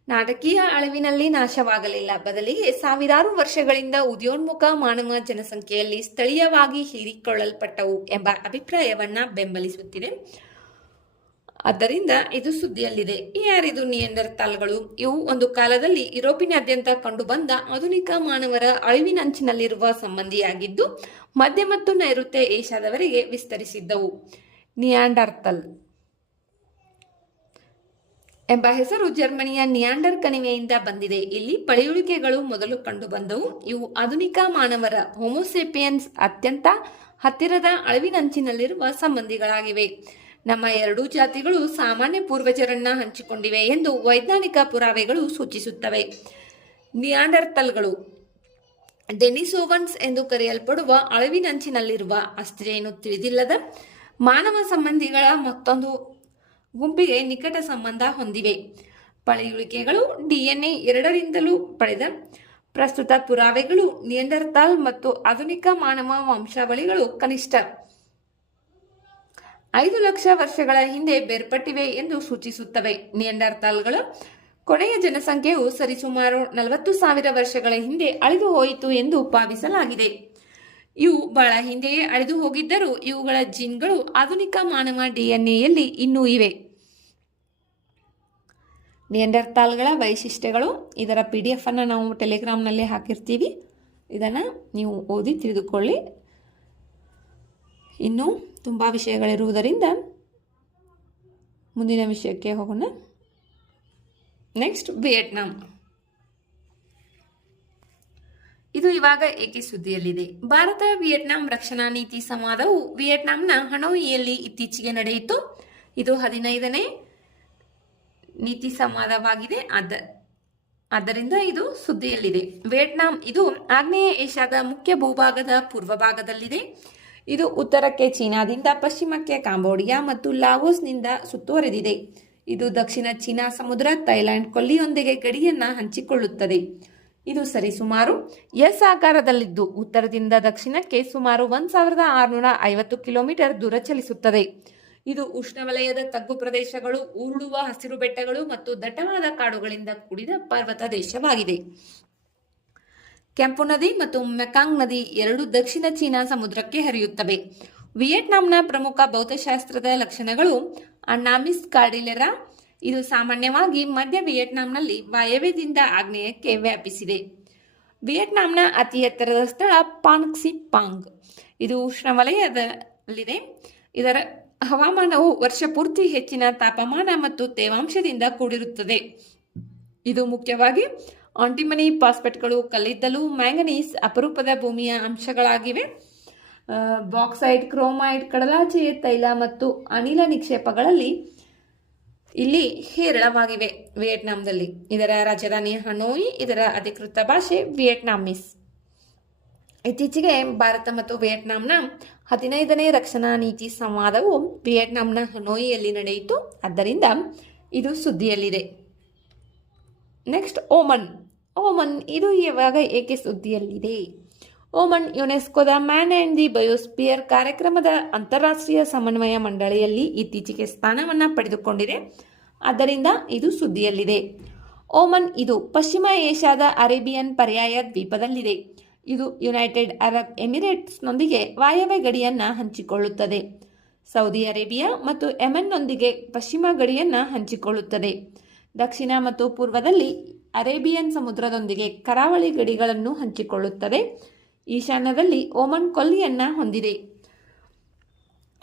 ನಾಟಕೀಯ ಅಳಿವಿನಲ್ಲಿ ನಾಶವಾಗಲಿಲ್ಲ, ಬದಲಿಗೆ ಸಾವಿರಾರು ವರ್ಷಗಳಿಂದ ಉದಯೋನ್ಮುಖ ಮಾನವ ಜನಸಂಖ್ಯೆಯಲ್ಲಿ ಸ್ಥಳೀಯವಾಗಿ ಹೀರಿಕೊಳ್ಳಲ್ಪಟ್ಟವು ಎಂಬ ಅಭಿಪ್ರಾಯವನ್ನು ಬೆಂಬಲಿಸುತ್ತಿದೆ. ಆದ್ದರಿಂದ ಇದು ಸುದ್ದಿಯಲ್ಲಿದೆ. ಯಾರಿದು ನಿಯಾಂಡರ್ತಲ್ಗಳು? ಇವು ಒಂದು ಕಾಲದಲ್ಲಿ ಯುರೋಪಿನಾದ್ಯಂತ ಕಂಡುಬಂದ ಆಧುನಿಕ ಮಾನವರ ಅಳಿವಿನಂಚಿನಲ್ಲಿರುವ ಸಂಬಂಧಿಯಾಗಿದ್ದು ಮಧ್ಯ ಮತ್ತು ನೈಋತ್ಯ ಏಷ್ಯಾದವರೆಗೆ ವಿಸ್ತರಿಸಿದ್ದವು. ನಿಯಾಂಡರ್ತಲ್ ಎಂಬ ಹೆಸರು ಜರ್ಮನಿಯ ನಿಯಾಂಡರ್ ಕಣಿವೆಯಿಂದ ಬಂದಿದೆ. ಇಲ್ಲಿ ಪಳೆಯುಳಿಕೆಗಳು ಮೊದಲು ಕಂಡುಬಂದವು. ಇವು ಆಧುನಿಕ ಮಾನವರ ಹೋಮೋಸೇಪಿಯನ್ಸ್ ಅತ್ಯಂತ ಹತ್ತಿರದ ಅಳಿವಿನಂಚಿನಲ್ಲಿರುವ ಸಂಬಂಧಿಗಳಾಗಿವೆ. ನಮ್ಮ 2 ಜಾತಿಗಳು ಸಾಮಾನ್ಯ ಪೂರ್ವಜರನ್ನ ಹಂಚಿಕೊಂಡಿವೆ ಎಂದು ವೈಜ್ಞಾನಿಕ ಪುರಾವೆಗಳು ಸೂಚಿಸುತ್ತವೆ. ನಿಯಾಂಡರ್ತಲ್ಗಳು ಡೆನಿಸೋವನ್ಸ್ ಎಂದು ಕರೆಯಲ್ಪಡುವ ಅಳಿವಿನಂಚಿನಲ್ಲಿರುವ ಅಷ್ಟೇನು ತಿಳಿದಿಲ್ಲದ ಮಾನವ ಸಂಬಂಧಿಗಳ ಮತ್ತೊಂದು ಗುಂಪಿಗೆ ನಿಕಟ ಸಂಬಂಧ ಹೊಂದಿವೆ. ಪಳೆಯುಳಿಕೆಗಳು DNA 2ರಿಂದಲೂ ಪಡೆದ ಪ್ರಸ್ತುತ ಪುರಾವೆಗಳು ನಿಯಾಂಡರ್ತಾಲ್ ಮತ್ತು ಆಧುನಿಕ ಮಾನವ ವಂಶಾವಳಿಗಳು ಕನಿಷ್ಠ 5 ಲಕ್ಷ ವರ್ಷಗಳ ಹಿಂದೆ ಬೇರ್ಪಟ್ಟಿವೆ ಎಂದು ಸೂಚಿಸುತ್ತವೆ. ನಿಯಾಂಡರ್ತಾಲ್ಗಳ ಕೊನೆಯ ಜನಸಂಖ್ಯೆಯು ಸರಿಸುಮಾರು 40,000 ವರ್ಷಗಳ ಹಿಂದೆ ಅಳಿದು ಹೋಯಿತು ಎಂದು ಭಾವಿಸಲಾಗಿದೆ. ಇವು ಬಹಳ ಹಿಂದೆಯೇ ಅಳಿದು ಹೋಗಿದ್ದರೂ ಇವುಗಳ ಜೀನ್ಗಳು ಆಧುನಿಕ ಮಾನವ DNAಯಲ್ಲಿ ಇನ್ನೂ ಇವೆ. ನಿಯಾಂಡರ್ತಾಲ್ಗಳ ವೈಶಿಷ್ಟ್ಯಗಳು. ಇದರ PDF ಅನ್ನು ನಾವು ಟೆಲಿಗ್ರಾಮ್ನಲ್ಲಿ ಹಾಕಿರ್ತೀವಿ. ಇದನ್ನು ನೀವು ಓದಿ ತಿಳಿದುಕೊಳ್ಳಿ. ಇನ್ನೂ ತುಂಬ ವಿಷಯಗಳಿರುವುದರಿಂದ ಮುಂದಿನ ವಿಷಯಕ್ಕೆ ಹೋಗೋಣ. Next, Vietnam. ಇದು ಇವಾಗ ಏಕೆ ಸುದ್ದಿಯಲ್ಲಿದೆ? ಭಾರತ ವಿಯೆಟ್ನಾಂ ರಕ್ಷಣಾ ನೀತಿ ಸಂವಾದವು ವಿಯೆಟ್ನಾಂನ ಹನೋಯಿಯಲ್ಲಿ ಇತ್ತೀಚೆಗೆ ನಡೆಯಿತು. ಇದು 15ನೇ ನೀತಿ ಸಂವಾದವಾಗಿದೆ. ಆದ್ದರಿಂದ ಇದು ಸುದ್ದಿಯಲ್ಲಿದೆ. ವಿಯೆಟ್ನಾಂ ಇದು ಆಗ್ನೇಯ ಏಷ್ಯಾದ ಮುಖ್ಯ ಭೂಭಾಗದ ಪೂರ್ವ ಭಾಗದಲ್ಲಿದೆ. ಇದು ಉತ್ತರಕ್ಕೆ ಚೀನಾದಿಂದ, ಪಶ್ಚಿಮಕ್ಕೆ ಕಾಂಬೋಡಿಯಾ ಮತ್ತು ಲಾವೋಸ್ನಿಂದ ಸುತ್ತುವರೆದಿದೆ. ಇದು ದಕ್ಷಿಣ ಚೀನಾ ಸಮುದ್ರ, ಥೈಲ್ಯಾಂಡ್ ಕೊಲ್ಲಿಯೊಂದಿಗೆ ಗಡಿಯನ್ನು ಹಂಚಿಕೊಳ್ಳುತ್ತದೆ. ಇದು ಸರಿಸುಮಾರು S ಆಕಾರದಲ್ಲಿದ್ದು ಉತ್ತರದಿಂದ ದಕ್ಷಿಣಕ್ಕೆ ಸುಮಾರು 1650 ಕಿಲೋಮೀಟರ್ ದೂರ ಚಲಿಸುತ್ತದೆ. ಇದು ಉಷ್ಣವಲಯದ ತಗ್ಗು ಪ್ರದೇಶಗಳು, ಉರುಳುವ ಹಸಿರು ಬೆಟ್ಟಗಳು ಮತ್ತು ದಟ್ಟವಾದ ಕಾಡುಗಳಿಂದ ಕೂಡಿದ ಪರ್ವತ ದೇಶವಾಗಿದೆ. ಕೆಂಪು ನದಿ ಮತ್ತು ಮೆಕಾಂಗ್ ನದಿ 2 ದಕ್ಷಿಣ ಚೀನಾ ಸಮುದ್ರಕ್ಕೆ ಹರಿಯುತ್ತವೆ. ವಿಯೆಟ್ನಾಂನ ಪ್ರಮುಖ ಭೌತಶಾಸ್ತ್ರದ ಲಕ್ಷಣಗಳು ಅಣ್ಣಾಮಿಸ್ ಕಾರ್ಡಿಲೆರಾ. ಇದು ಸಾಮಾನ್ಯವಾಗಿ ಮಧ್ಯ ವಿಯೆಟ್ನಾಂನಲ್ಲಿ ವಾಯವ್ಯದಿಂದ ಆಗ್ನೇಯಕ್ಕೆ ವ್ಯಾಪಿಸಿದೆ. ವಿಯೆಟ್ನಾಂನ ಅತಿ ಎತ್ತರದ ಸ್ಥಳ ಪಾಂಗ್ ಕ್ಸಿ ಪಾಂಗ್. ಇದು ಉಷ್ಣವಲಯದಲ್ಲಿದೆ. ಇದರ ಹವಾಮಾನವು ವರ್ಷಪೂರ್ತಿ ಹೆಚ್ಚಿನ ತಾಪಮಾನ ಮತ್ತು ತೇವಾಂಶದಿಂದ ಕೂಡಿರುತ್ತದೆ. ಇದು ಮುಖ್ಯವಾಗಿ ಆಂಟಿಮನಿ ಫಾಸ್ಫೇಟ್ಗಳು, ಕಲ್ಲಿದ್ದಲು, ಮ್ಯಾಂಗನೀಸ್, ಅಪರೂಪದ ಭೂಮಿಯ ಅಂಶಗಳಾಗಿವೆ. ಬಾಕ್ಸೈಟ್, ಕ್ರೋಮೈಟ್, ಕಡಲಾಚೆಯ ತೈಲ ಮತ್ತು ಅನಿಲ ನಿಕ್ಷೇಪಗಳಲ್ಲಿ ಇಲ್ಲಿ ಹೇರಳವಾಗಿವೆ. ವಿಯೆಟ್ನಾಂದಲ್ಲಿ ಇದರ ರಾಜಧಾನಿ ಹನೋಯಿ. ಇದರ ಅಧಿಕೃತ ಭಾಷೆ ವಿಯೆಟ್ನಾಮೀಸ್. ಇತ್ತೀಚೆಗೆ ಭಾರತ ಮತ್ತು ವಿಯೆಟ್ನಾಂನ 15ನೇ ರಕ್ಷಣಾ ನೀತಿ ಸಂವಾದವು ವಿಯೆಟ್ನಾಂನ ಹನೋಯಿಯಲ್ಲಿ ನಡೆಯಿತು. ಆದ್ದರಿಂದ ಇದು ಸುದ್ದಿಯಲ್ಲಿದೆ. ನೆಕ್ಸ್ಟ್ ಓಮನ್ ಇದು ಇವಾಗ ಏಕೆ ಸುದ್ದಿಯಲ್ಲಿದೆ? ಓಮನ್ ಯುನೆಸ್ಕೋದ ಮ್ಯಾನ್ ಆ್ಯಂಡ್ ದಿ ಬಯೋಸ್ಪಿಯರ್ ಕಾರ್ಯಕ್ರಮದ ಅಂತಾರಾಷ್ಟ್ರೀಯ ಸಮನ್ವಯ ಮಂಡಳಿಯಲ್ಲಿ ಇತ್ತೀಚೆಗೆ ಸ್ಥಾನವನ್ನು ಪಡೆದುಕೊಂಡಿದೆ. ಆದ್ದರಿಂದ ಇದು ಸುದ್ದಿಯಲ್ಲಿದೆ. ಓಮನ್ ಇದು ಪಶ್ಚಿಮ ಏಷ್ಯಾದ ಅರೇಬಿಯನ್ ಪರ್ಯಾಯ ದ್ವೀಪದಲ್ಲಿದೆ. ಇದು ಯುನೈಟೆಡ್ ಅರಬ್ ಎಮಿರೇಟ್ಸ್ನೊಂದಿಗೆ ವಾಯವ್ಯ ಗಡಿಯನ್ನು ಹಂಚಿಕೊಳ್ಳುತ್ತದೆ. ಸೌದಿ ಅರೇಬಿಯಾ ಮತ್ತು ಯೆಮೆನ್ನೊಂದಿಗೆ ಪಶ್ಚಿಮ ಗಡಿಯನ್ನು ಹಂಚಿಕೊಳ್ಳುತ್ತದೆ. ದಕ್ಷಿಣ ಮತ್ತು ಪೂರ್ವದಲ್ಲಿ ಅರೇಬಿಯನ್ ಸಮುದ್ರದೊಂದಿಗೆ ಕರಾವಳಿ ಗಡಿಗಳನ್ನು ಹಂಚಿಕೊಳ್ಳುತ್ತದೆ. ಈಶಾನ್ಯದಲ್ಲಿ ಓಮನ್ ಕೊಲ್ಲಿಯನ್ನು ಹೊಂದಿದೆ.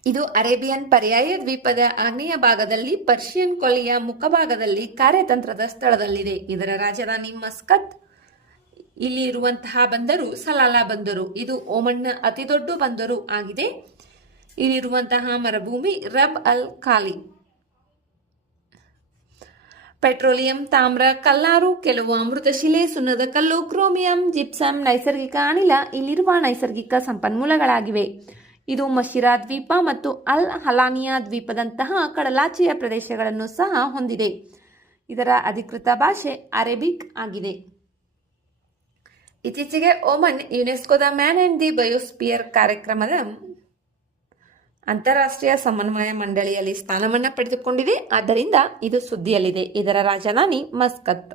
ಇದು ಅರೇಬಿಯನ್ ಪರ್ಯಾಯ ದ್ವೀಪದ ಆಗ್ನೇಯ ಭಾಗದಲ್ಲಿ ಪರ್ಷಿಯನ್ ಕೊಲ್ಲಿಯ ಮುಖಭಾಗದಲ್ಲಿ ಕಾರ್ಯತಂತ್ರದ ಸ್ಥಳದಲ್ಲಿದೆ. ಇದರ ರಾಜಧಾನಿ ಮಸ್ಕತ್. ಇಲ್ಲಿ ಇರುವಂತಹ ಬಂದರು ಸಲಾಲಾ ಬಂದರು. ಇದು ಓಮನ್ನ ಅತಿ ದೊಡ್ಡ ಬಂದರು ಆಗಿದೆ. ಇಲ್ಲಿರುವಂತಹ ಮರುಭೂಮಿ ರಬ್ ಅಲ್ ಖಾಲಿ. ಪೆಟ್ರೋಲಿಯಂ, ತಾಮ್ರ, ಕಲ್ಲಾರು, ಕೆಲವು ಅಮೃತಶಿಲೆ, ಸುಣ್ಣದ ಕಲ್ಲು, ಕ್ರೋಮಿಯಂ, ಜಿಪ್ಸಮ್, ನೈಸರ್ಗಿಕ ಅನಿಲ ಇಲ್ಲಿರುವ ನೈಸರ್ಗಿಕ ಸಂಪನ್ಮೂಲಗಳಾಗಿವೆ. ಇದು ಮಶಿರಾ ದ್ವೀಪ ಮತ್ತು ಅಲ್ ಹಲಾನಿಯಾ ದ್ವೀಪದಂತಹ ಕಡಲಾಚೆಯ ಪ್ರದೇಶಗಳನ್ನು ಸಹ ಹೊಂದಿದೆ. ಇದರ ಅಧಿಕೃತ ಭಾಷೆ ಅರೇಬಿಕ್ ಆಗಿದೆ. ಇತ್ತೀಚೆಗೆ ಓಮನ್ ಯುನೆಸ್ಕೋದ ಮ್ಯಾನ್ ಆ್ಯಂಡ್ ದಿ ಬಯೋಸ್ಪಿಯರ್ ಕಾರ್ಯಕ್ರಮದ ಅಂತಾರಾಷ್ಟ್ರೀಯ ಸಮನ್ವಯ ಮಂಡಳಿಯಲ್ಲಿ ಸ್ಥಾನವನ್ನು ಪಡೆದುಕೊಂಡಿದೆ. ಆದ್ದರಿಂದ ಇದು ಸುದ್ದಿಯಲ್ಲಿದೆ. ಇದರ ರಾಜಧಾನಿ ಮಸ್ಕತ್.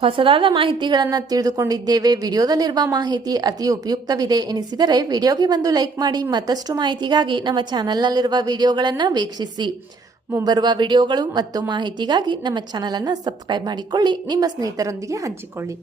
ಹೊಸದಾದ ಮಾಹಿತಿಗಳನ್ನು ತಿಳಿದುಕೊಂಡಿದ್ದೇವೆ. ವಿಡಿಯೋದಲ್ಲಿರುವ ಮಾಹಿತಿ ಅತಿ ಉಪಯುಕ್ತವಿದೆ ಎನಿಸಿದರೆ ವಿಡಿಯೋಗೆ ಒಂದು ಲೈಕ್ ಮಾಡಿ. ಮತ್ತಷ್ಟು ಮಾಹಿತಿಗಾಗಿ ನಮ್ಮ ಚಾನಲ್ನಲ್ಲಿರುವ ವಿಡಿಯೋಗಳನ್ನು ವೀಕ್ಷಿಸಿ. ಮುಂಬರುವ ವಿಡಿಯೋಗಳು ಮತ್ತು ಮಾಹಿತಿಗಾಗಿ ನಮ್ಮ ಚಾನಲನ್ನು ಸಬ್ಸ್ಕ್ರೈಬ್ ಮಾಡಿಕೊಳ್ಳಿ. ನಿಮ್ಮ ಸ್ನೇಹಿತರೊಂದಿಗೆ ಹಂಚಿಕೊಳ್ಳಿ.